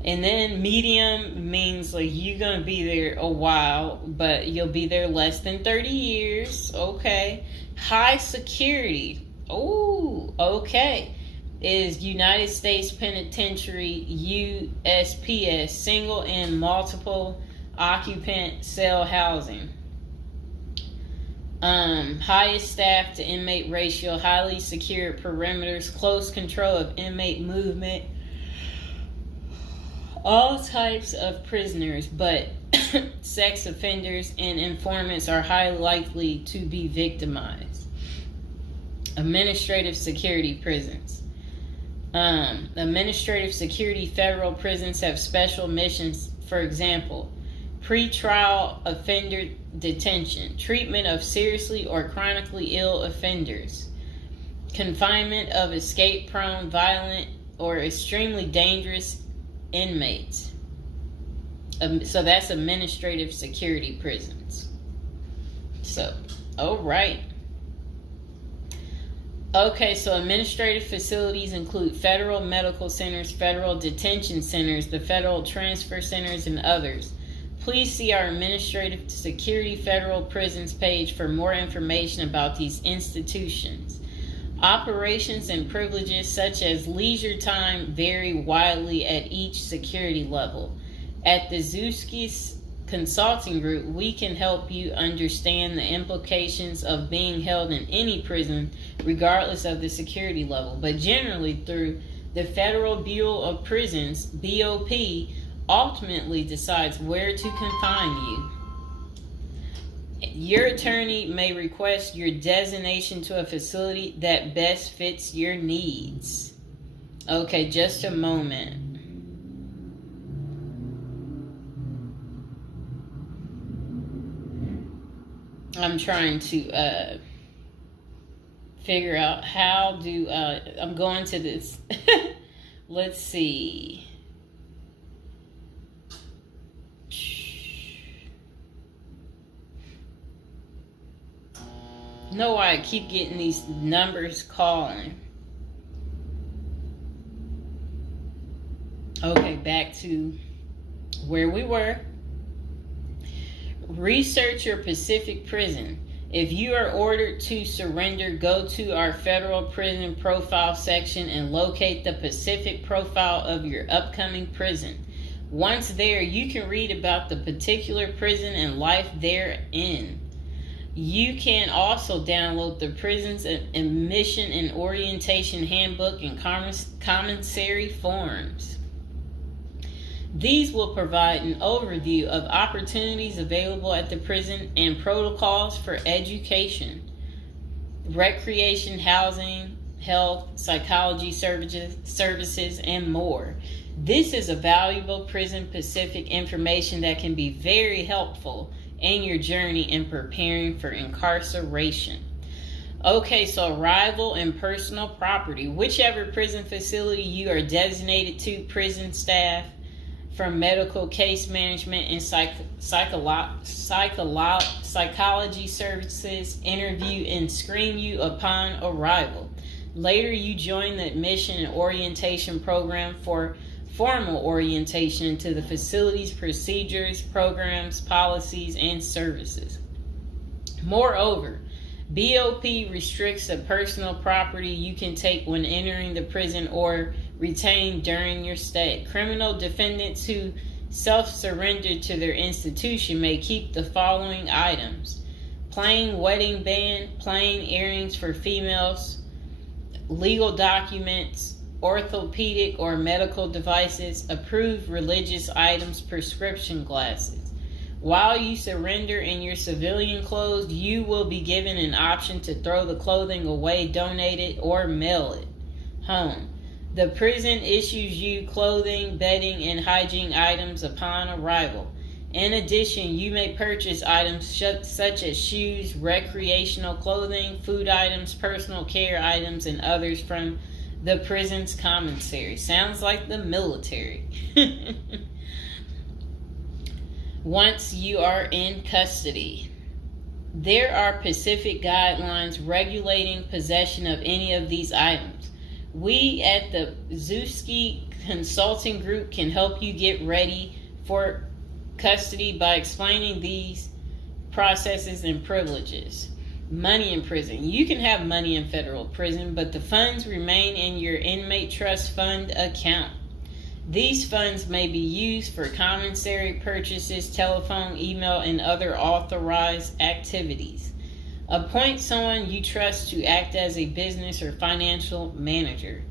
and then medium means like you're gonna be there a while, but you'll be there less than 30 years. Okay. High security, okay, is United States Penitentiary, USPS, single and multiple occupant cell housing. Highest staff to inmate ratio, highly secure perimeters, close control of inmate movement, all types of prisoners, but sex offenders and informants are highly likely to be victimized. Administrative security prisons. Administrative security federal prisons have special missions. For example, pretrial offender detention, treatment of seriously or chronically ill offenders, confinement of escape-prone, violent, or extremely dangerous inmates. So that's administrative security prisons. So, all right. Okay, so administrative facilities include federal medical centers, federal detention centers, the federal transfer centers, and others. Please see our Administrative Security Federal Prisons page for more information about these institutions. Operations and privileges such as leisure time vary widely at each security level. At the Zuski Consulting Group, we can help you understand the implications of being held in any prison, regardless of the security level. But generally, through the Federal Bureau of Prisons, BOP, ultimately decides where to confine you. Your attorney may request your designation to a facility that best fits your needs. Okay, just a moment. I'm trying to figure out how do I'm going to this. Let's see. Know why I keep getting these numbers calling. Okay, back to where we were. Research your Pacific prison. If you are ordered to surrender, go to our federal prison profile section and locate the Pacific profile of your upcoming prison. Once there, you can read about the particular prison and life therein. You can also download the prison's admission and orientation handbook and commissary forms. These will provide an overview of opportunities available at the prison and protocols for education, recreation, housing, health, psychology services, and more. This is a valuable Prison Pacific information that can be very helpful in your journey in preparing for incarceration. Okay, so arrival and personal property. Whichever prison facility you are designated to, prison staff from medical case management and psychology services interview and screen you upon arrival. Later, you join the admission and orientation program for formal orientation into the facility's procedures, programs, policies, and services. Moreover, BOP restricts the personal property you can take when entering the prison or retain during your stay. Criminal defendants who self-surrender to their institution may keep the following items: plain wedding band, plain earrings for females, legal documents, orthopedic or medical devices, approved religious items, prescription glasses. While you surrender in your civilian clothes, you will be given an option to throw the clothing away, donate it, or mail it home. The prison issues you clothing, bedding, and hygiene items upon arrival. In addition, you may purchase items such as shoes, recreational clothing, food items, personal care items, and others from the prison's commissary. Sounds like the military. Once you are in custody, there are Pacific guidelines regulating possession of any of these items. We at the Zuski Consulting Group can help you get ready for custody by explaining these processes and privileges. Money in prison. You can have money in federal prison, but the funds remain in your inmate trust fund account. These funds may be used for commissary purchases, telephone, email, and other authorized activities. Appoint someone you trust to act as a business or financial manager.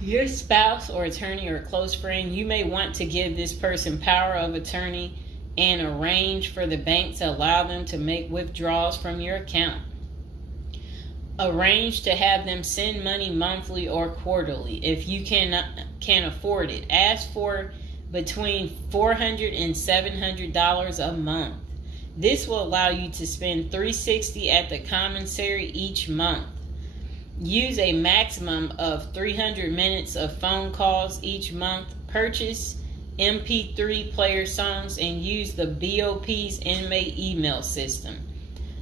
Your spouse or attorney or close friend, you may want to give this person power of attorney and arrange for the bank to allow them to make withdrawals from your account. Arrange to have them send money monthly or quarterly if you can afford it. Ask for between $400 and $700 a month. This will allow you to spend $360 at the commissary each month. Use a maximum of 300 minutes of phone calls each month. Purchase MP3 player songs and use the BOP's inmate email system.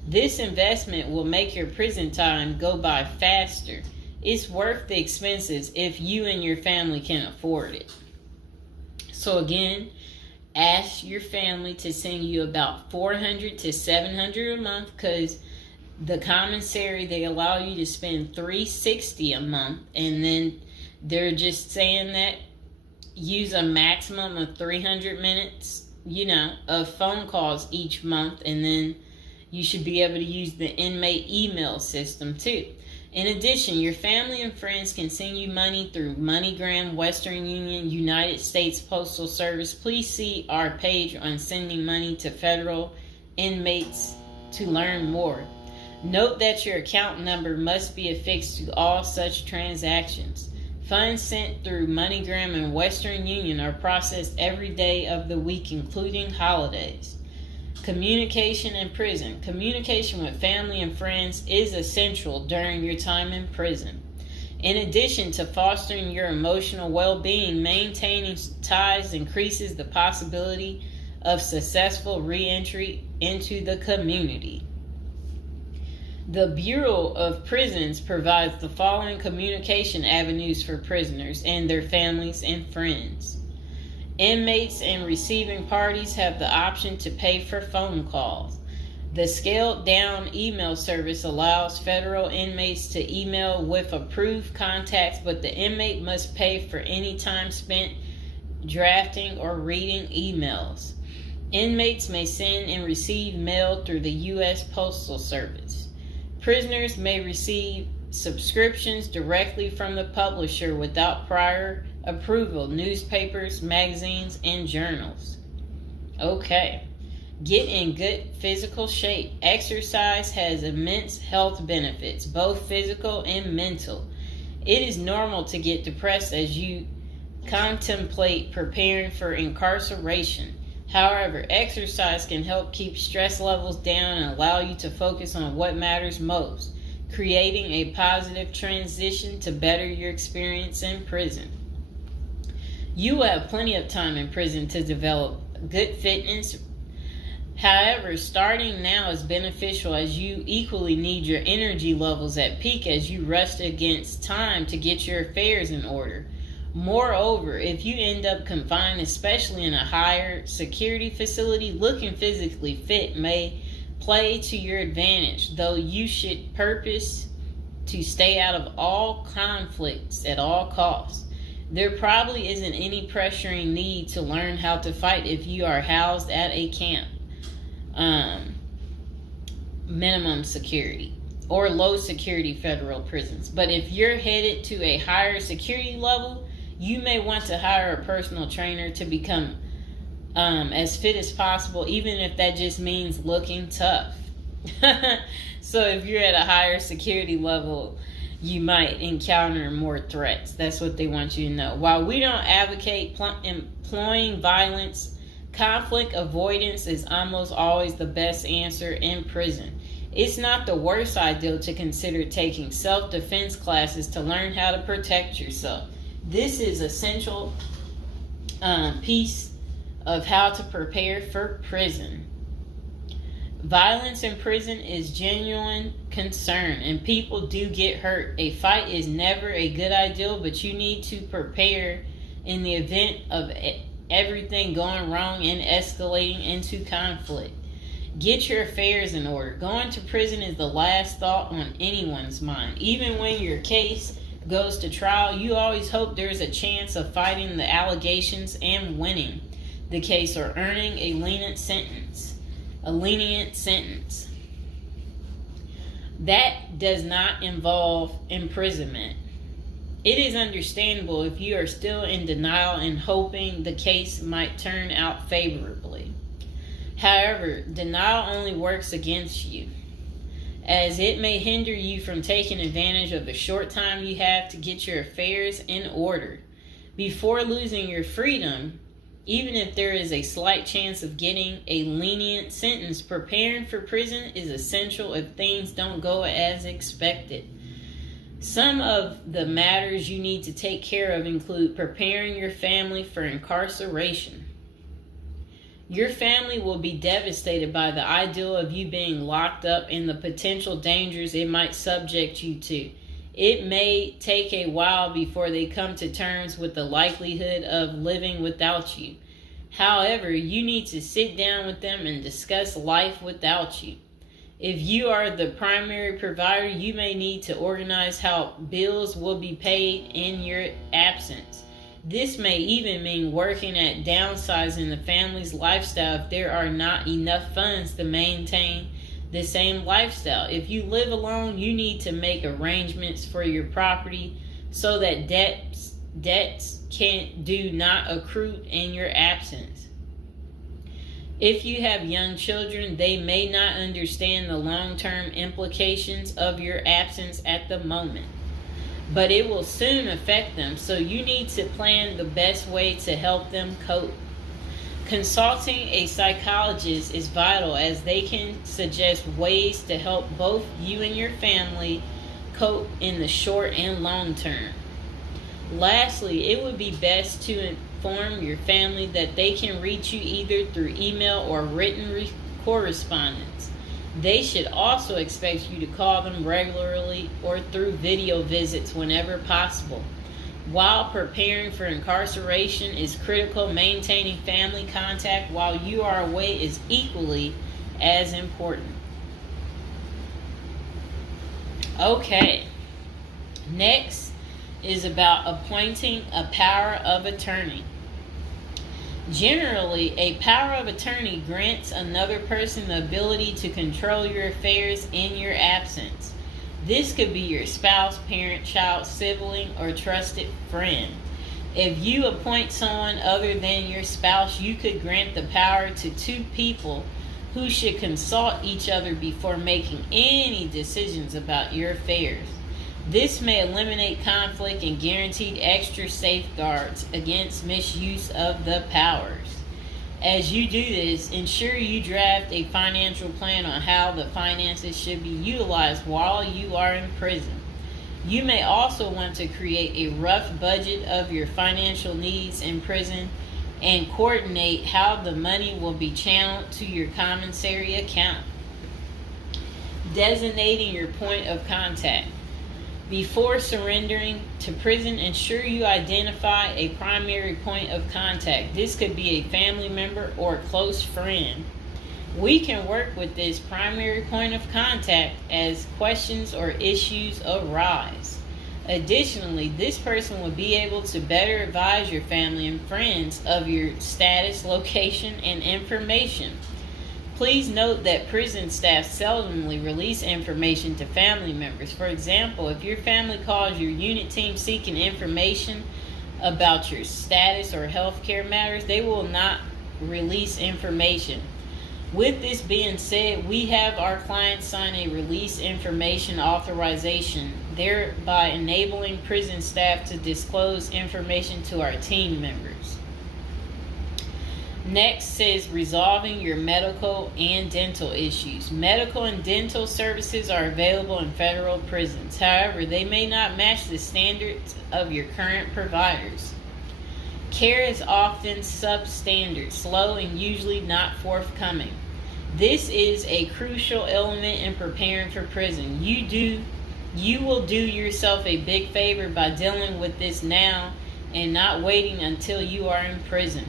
This investment will make your prison time go by faster. It's worth the expenses if you and your family can afford it. So again, Ask your family to send you about $400 to $700 a month, because the commissary, they allow you to spend $360 a month, and then they're just saying that use a maximum of 300 minutes, of phone calls each month, and then you should be able to use the inmate email system too. In addition, your family and friends can send you money through MoneyGram, Western Union, United States Postal Service. Please see our page on sending money to federal inmates to learn more. Note that your account number must be affixed to all such transactions. Funds sent through MoneyGram and Western Union are processed every day of the week, including holidays. Communication in prison. Communication with family and friends is essential during your time in prison. In addition to fostering your emotional well-being, maintaining ties increases the possibility of successful re-entry into the community. The Bureau of Prisons provides the following communication avenues for prisoners and their families and friends. Inmates and receiving parties have the option to pay for phone calls. The scaled-down email service allows federal inmates to email with approved contacts, but the inmate must pay for any time spent drafting or reading emails. Inmates may send and receive mail through the U.S. Postal Service. Prisoners may receive subscriptions directly from the publisher without prior approval, newspapers, magazines, and journals. Okay. Get in good physical shape. Exercise has immense health benefits, both physical and mental. It is normal to get depressed as you contemplate preparing for incarceration. However, exercise can help keep stress levels down and allow you to focus on what matters most, creating a positive transition to better your experience in prison. You will have plenty of time in prison to develop good fitness. However, starting now is beneficial as you equally need your energy levels at peak as you rush against time to get your affairs in order. Moreover, if you end up confined, especially in a higher security facility, looking physically fit may play to your advantage, though you should purpose to stay out of all conflicts at all costs. There probably isn't any pressuring need to learn how to fight if you are housed at a camp, minimum security, or low security federal prisons. But if you're headed to a higher security level, you may want to hire a personal trainer to become as fit as possible, even if that just means looking tough. So if you're at a higher security level, you might encounter more threats. That's what they want you to know. While we don't advocate employing violence, conflict avoidance is almost always the best answer in prison. It's not the worst idea to consider taking self-defense classes to learn how to protect yourself. This is essential piece of how to prepare for prison. Violence in prison is genuine concern, and people do get hurt. A fight is never a good idea, but you need to prepare in the event of everything going wrong and escalating into conflict. Get your affairs in order. Going to prison is the last thought on anyone's mind. Even when your case goes to trial, you always hope there's a chance of fighting the allegations and winning the case or earning a lenient sentence. That does not involve imprisonment. It is understandable if you are still in denial and hoping the case might turn out favorably. However, denial only works against you, as it may hinder you from taking advantage of the short time you have to get your affairs in order. Before losing your freedom, even if there is a slight chance of getting a lenient sentence, preparing for prison is essential if things don't go as expected. Some of the matters you need to take care of include preparing your family for incarceration. Your family will be devastated by the idea of you being locked up and the potential dangers it might subject you to. It may take a while before they come to terms with the likelihood of living without you. However, you need to sit down with them and discuss life without you. If you are the primary provider, you may need to organize how bills will be paid in your absence. This may even mean working at downsizing the family's lifestyle if there are not enough funds to maintain the same lifestyle. If you live alone, you need to make arrangements for your property so that debts do not accrue in your absence. If you have young children, they may not understand the long-term implications of your absence at the moment, but it will soon affect them, so you need to plan the best way to help them cope. Consulting a psychologist is vital, as they can suggest ways to help both you and your family cope in the short and long term. Lastly, it would be best to inform your family that they can reach you either through email or written correspondence. They should also expect you to call them regularly or through video visits whenever possible. While preparing for incarceration is critical, maintaining family contact while you are away is equally as important. Okay, next is about appointing a power of attorney. Generally, a power of attorney grants another person the ability to control your affairs in your absence. This could be your spouse, parent, child, sibling, or trusted friend. If you appoint someone other than your spouse, you could grant the power to two people who should consult each other before making any decisions about your affairs. This may eliminate conflict and guarantee extra safeguards against misuse of the powers. As you do this, ensure you draft a financial plan on how the finances should be utilized while you are in prison. You may also want to create a rough budget of your financial needs in prison and coordinate how the money will be channeled to your commissary account. Designating your point of contact. Before surrendering to prison, ensure you identify a primary point of contact. This could be a family member or a close friend. We can work with this primary point of contact as questions or issues arise. Additionally, this person will be able to better advise your family and friends of your status, location, and information. Please note that prison staff seldomly release information to family members. For example, if your family calls your unit team seeking information about your status or healthcare matters, they will not release information. With this being said, we have our clients sign a release information authorization, thereby enabling prison staff to disclose information to our team members. Next is resolving your medical and dental issues. Medical and dental services are available in federal prisons. However, they may not match the standards of your current providers. Care is often substandard, slow, and usually not forthcoming. This is a crucial element in preparing for prison. You will do yourself a big favor by dealing with this now and not waiting until you are in prison.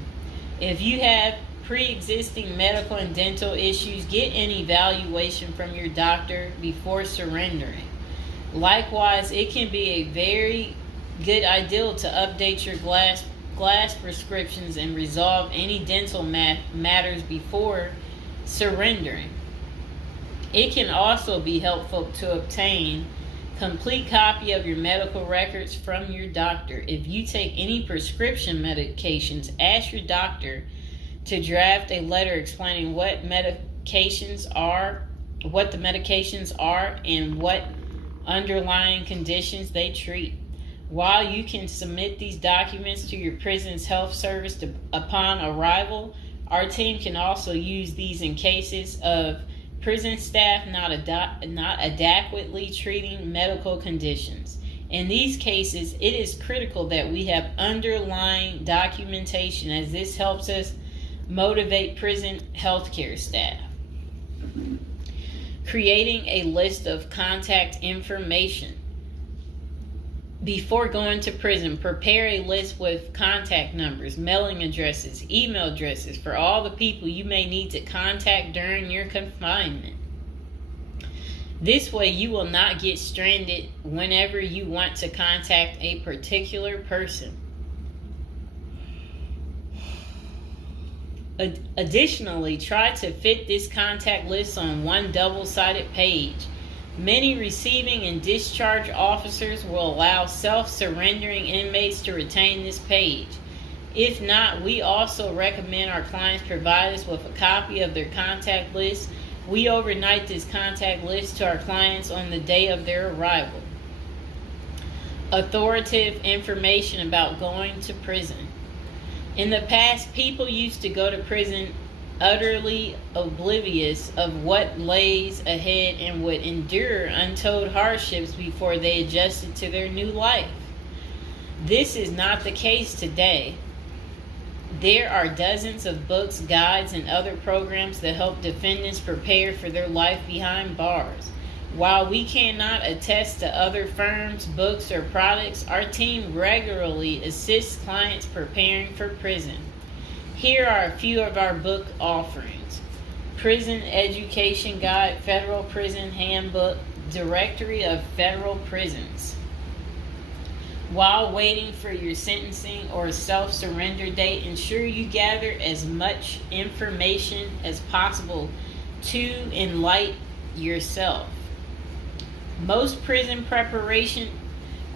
If you have pre-existing medical and dental issues, get an evaluation from your doctor before surrendering. Likewise, it can be a very good idea to update your glass prescriptions and resolve any dental matters before surrendering. It can also be helpful to obtain complete copy of your medical records from your doctor. If you take any prescription medications, ask your doctor to draft a letter explaining what the medications are, and what underlying conditions they treat. While you can submit these documents to your prison's health service upon arrival, our team can also use these in cases of prison staff not adequately treating medical conditions. In these cases, it is critical that we have underlying documentation, as this helps us motivate prison healthcare staff. Creating a list of contact information. Before going to prison, prepare a list with contact numbers, mailing addresses, email addresses for all the people you may need to contact during your confinement. This way, you will not get stranded whenever you want to contact a particular person. Additionally, try to fit this contact list on one double-sided page. Many receiving and discharge officers will allow self-surrendering inmates to retain this page. If not, we also recommend our clients provide us with a copy of their contact list. We overnight this contact list to our clients on the day of their arrival. Authoritative information about going to prison. In the past, people used to go to prison utterly oblivious of what lays ahead and would endure untold hardships before they adjusted to their new life. This is not the case today. There are dozens of books, guides, and other programs that help defendants prepare for their life behind bars. While we cannot attest to other firms, books, or products, our team regularly assists clients preparing for prison. Here are a few of our book offerings: Prison Education Guide, Federal Prison Handbook, Directory of Federal Prisons. While waiting for your sentencing or self-surrender date, ensure you gather as much information as possible to enlighten yourself. Most prison preparation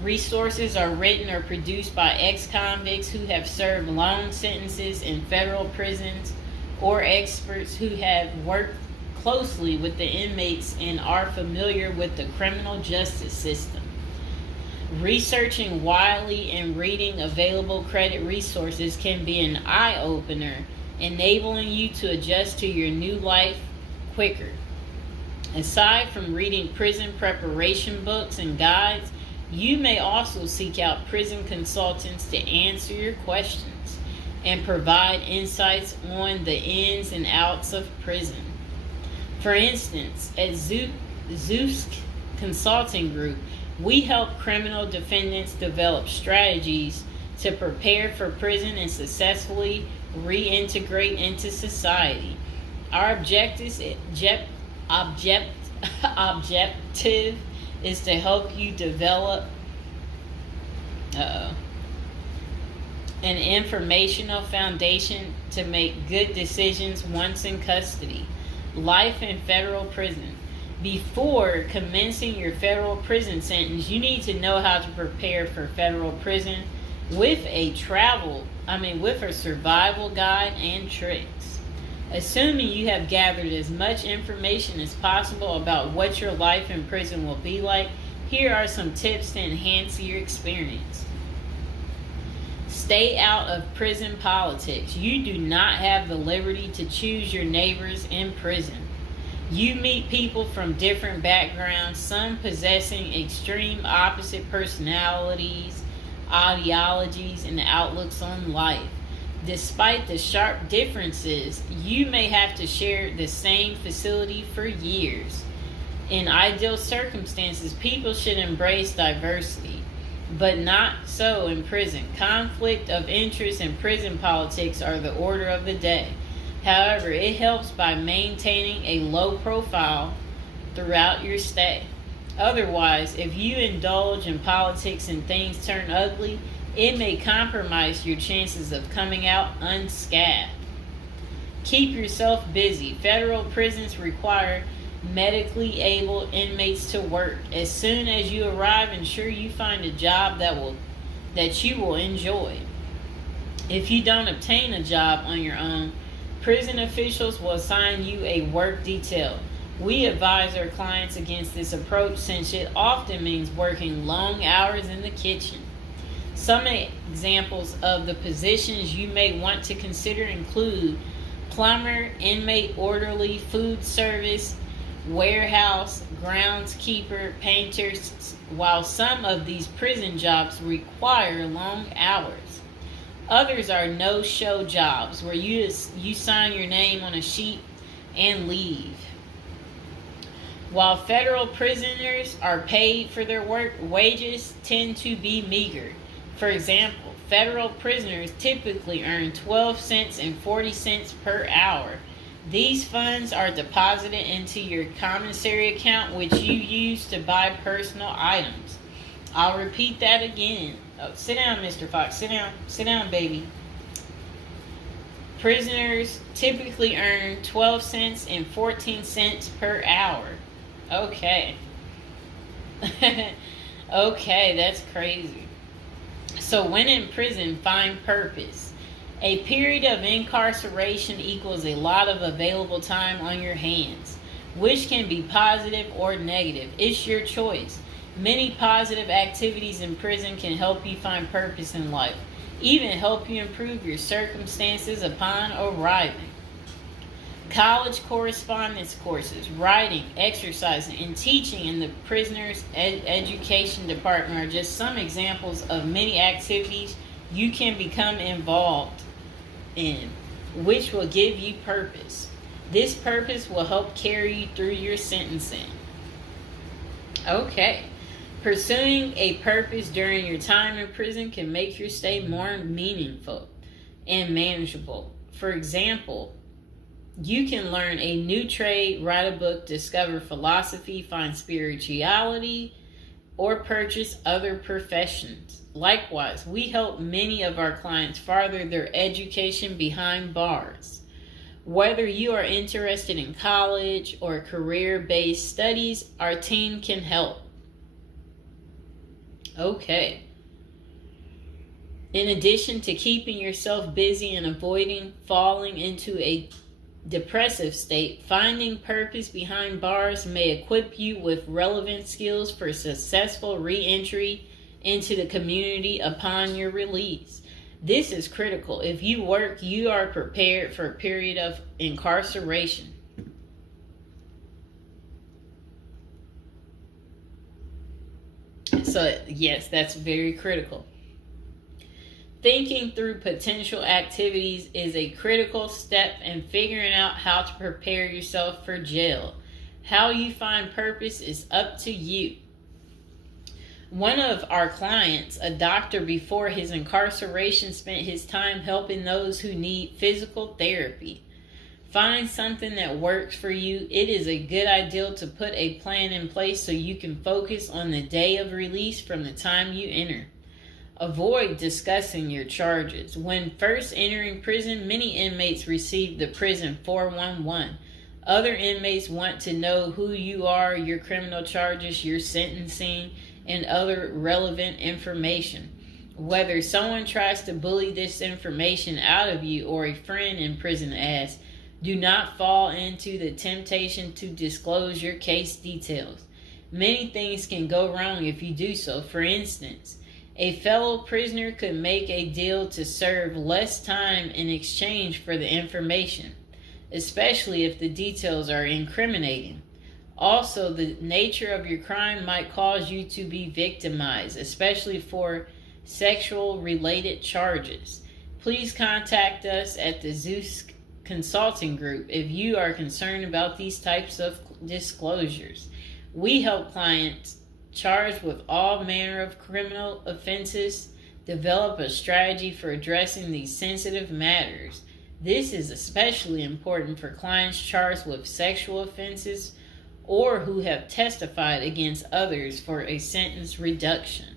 resources are written or produced by ex-convicts who have served long sentences in federal prisons, or experts who have worked closely with the inmates and are familiar with the criminal justice system. Researching widely and reading available credit resources can be an eye-opener, enabling you to adjust to your new life quicker. Aside from reading prison preparation books and guides, you may also seek out prison consultants to answer your questions and provide insights on the ins and outs of prison. For instance, at Zeus Consulting Group, we help criminal defendants develop strategies to prepare for prison and successfully reintegrate into society. Our objective is to help you develop an informational foundation to make good decisions once in custody. Life in federal prison. Before commencing your federal prison sentence, you need to know how to prepare for federal prison with a survival guide and tricks. Assuming you have gathered as much information as possible about what your life in prison will be like, here are some tips to enhance your experience. Stay out of prison politics. You do not have the liberty to choose your neighbors in prison. You meet people from different backgrounds, some possessing extreme opposite personalities, ideologies, and outlooks on life. Despite the sharp differences, you may have to share the same facility for years. In ideal circumstances, people should embrace diversity, but not so in prison. Conflict of interest and prison politics are the order of the day. However, it helps by maintaining a low profile throughout your stay. Otherwise, if you indulge in politics and things turn ugly, it may compromise your chances of coming out unscathed. Keep yourself busy. Federal prisons require medically able inmates to work. As soon as you arrive, ensure you find a job that you will enjoy. If you don't obtain a job on your own, prison officials will assign you a work detail. We advise our clients against this approach since it often means working long hours in the kitchen. Some examples of the positions you may want to consider include plumber, inmate orderly, food service, warehouse, groundskeeper, painters, while some of these prison jobs require long hours. Others are no-show jobs where you sign your name on a sheet and leave. While federal prisoners are paid for their work, wages tend to be meager. For example, federal prisoners typically earn 12 cents and 40 cents per hour. These funds are deposited into your commissary account, which you use to buy personal items. I'll repeat that again. Oh, sit down, Mr. Fox. Sit down. Sit down, baby. Prisoners typically earn 12 cents and 14 cents per hour. Okay. Okay, that's crazy. So when in prison, find purpose. A period of incarceration equals a lot of available time on your hands, which can be positive or negative. It's your choice. Many positive activities in prison can help you find purpose in life, even help you improve your circumstances upon arriving. College correspondence courses, writing, exercising, and teaching in the prisoner's education department are just some examples of many activities you can become involved in, which will give you purpose. This purpose will help carry you through your sentencing. Okay. Pursuing a purpose during your time in prison can make your stay more meaningful and manageable. For example, you can learn a new trade, write a book, discover philosophy, find spirituality, or purchase other professions. Likewise, we help many of our clients further their education behind bars. Whether you are interested in college or career-based studies, our team can help. Okay. In addition to keeping yourself busy and avoiding falling into a depressive state, finding purpose behind bars may equip you with relevant skills for successful re-entry into the community upon your release. This is critical. If you work, you are prepared for a period of incarceration. So, yes, that's very critical. Thinking through potential activities is a critical step in figuring out how to prepare yourself for jail. How you find purpose is up to you. One of our clients, a doctor before his incarceration, spent his time helping those who need physical therapy. Find something that works for you. It is a good idea to put a plan in place so you can focus on the day of release from the time you enter. Avoid discussing your charges. When first entering prison, many inmates receive the prison 411. Other inmates want to know who you are, your criminal charges, your sentencing, and other relevant information. Whether someone tries to bully this information out of you or a friend in prison asks, do not fall into the temptation to disclose your case details. Many things can go wrong if you do so. For instance, a fellow prisoner could make a deal to serve less time in exchange for the information, especially if the details are incriminating. Also, the nature of your crime might cause you to be victimized, especially for sexual-related charges. Please contact us at the Zeus Consulting Group if you are concerned about these types of disclosures. We help clients charged with all manner of criminal offenses develop a strategy for addressing these sensitive matters. This is especially important for clients charged with sexual offenses or who have testified against others for a sentence reduction.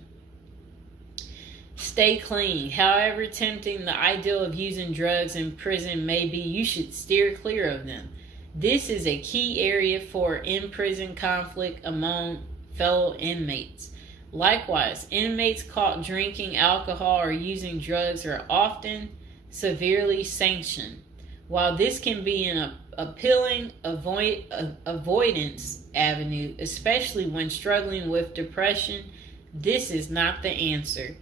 Stay clean. However tempting the ideal of using drugs in prison may be, you should steer clear of them. This is a key area for in-prison conflict among fellow inmates. Likewise, inmates caught drinking alcohol or using drugs are often severely sanctioned. While this can be an appealing avoidance avenue, especially when struggling with depression, this is not the answer.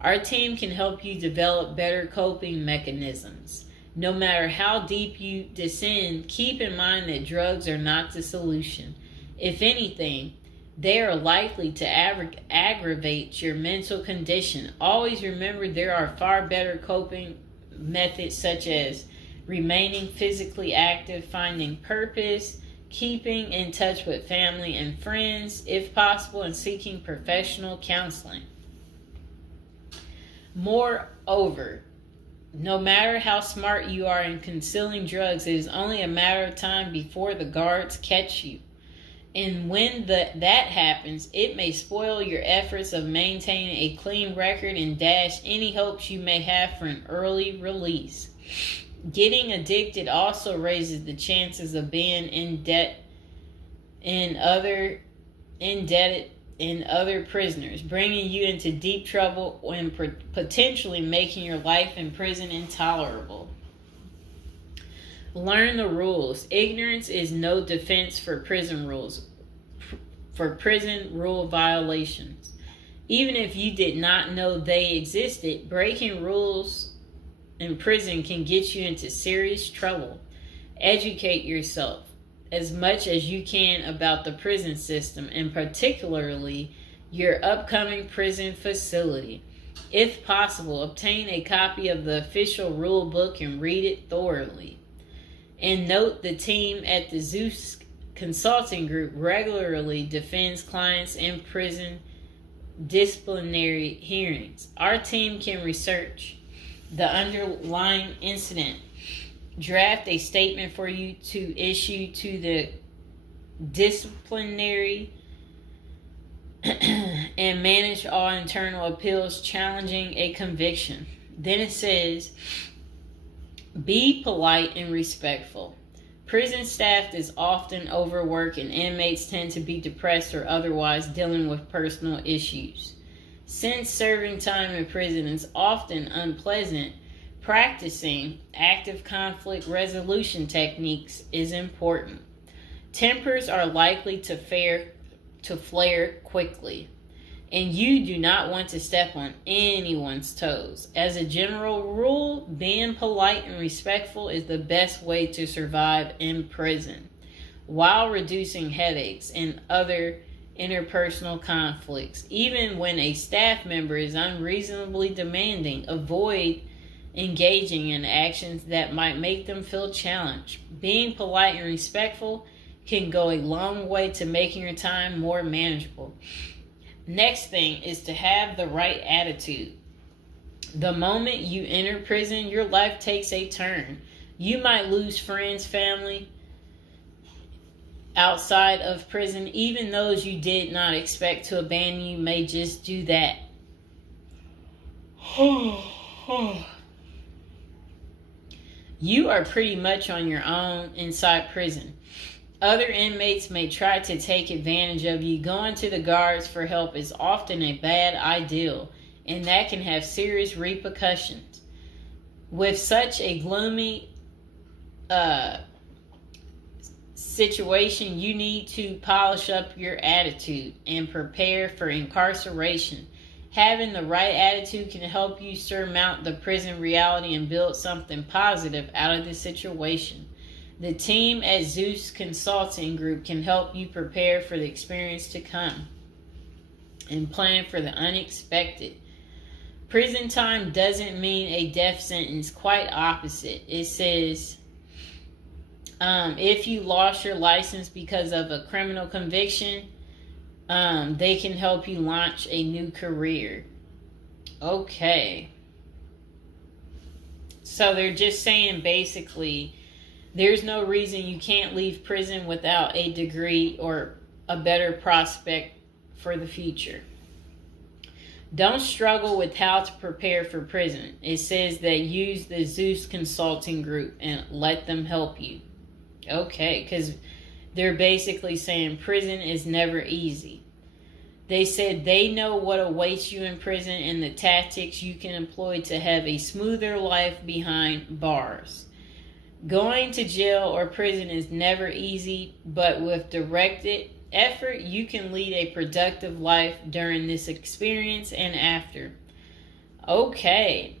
Our team can help you develop better coping mechanisms. No matter how deep you descend, keep in mind that drugs are not the solution. If anything, they are likely to aggravate your mental condition. Always remember there are far better coping methods such as remaining physically active, finding purpose, keeping in touch with family and friends, if possible, and seeking professional counseling. Moreover, no matter how smart you are in concealing drugs, it is only a matter of time before the guards catch you. And when that happens, it may spoil your efforts of maintaining a clean record and dash any hopes you may have for an early release. Getting addicted also raises the chances of being indebted in other prisoners, bringing you into deep trouble and potentially making your life in prison intolerable. Learn the rules. Ignorance is no defense for prison rules, for prison rule violations. Even if you did not know they existed, breaking rules in prison can get you into serious trouble. Educate yourself as much as you can about the prison system, and particularly your upcoming prison facility. If possible, obtain a copy of the official rule book and read it thoroughly. And note, the team at the Zeus Consulting Group regularly defends clients in prison disciplinary hearings. Our team can research the underlying incident, draft a statement for you to issue to the disciplinary, and manage all internal appeals challenging a conviction. Then it says, be polite and respectful. Prison staff is often overworked and inmates tend to be depressed or otherwise dealing with personal issues. Since serving time in prison is often unpleasant, practicing active conflict resolution techniques is important. Tempers are likely to flare quickly, and you do not want to step on anyone's toes. As a general rule, being polite and respectful is the best way to survive in prison, while reducing headaches and other interpersonal conflicts. Even when a staff member is unreasonably demanding, avoid engaging in actions that might make them feel challenged. Being polite and respectful can go a long way to making your time more manageable. Next thing is to have the right attitude. The moment you enter prison, your life takes a turn. You might lose friends, family outside of prison. Even those you did not expect to abandon you may just do that. You are pretty much on your own inside prison. Other inmates may try to take advantage of you. Going to the guards for help is often a bad idea, and that can have serious repercussions. With such a gloomy situation, you need to polish up your attitude and prepare for incarceration. Having the right attitude can help you surmount the prison reality and build something positive out of the situation. The team at Zeus Consulting Group can help you prepare for the experience to come and plan for the unexpected. Prison time doesn't mean a death sentence, quite opposite. It says, if you lost your license because of a criminal conviction, they can help you launch a new career. Okay. So they're just saying basically, there's no reason you can't leave prison without a degree or a better prospect for the future. Don't struggle with how to prepare for prison. It says that use the Zeus Consulting Group and let them help you. Okay, because they're basically saying prison is never easy. They said they know what awaits you in prison and the tactics you can employ to have a smoother life behind bars. Going to jail or prison is never easy, but with directed effort, you can lead a productive life during this experience and after. Okay.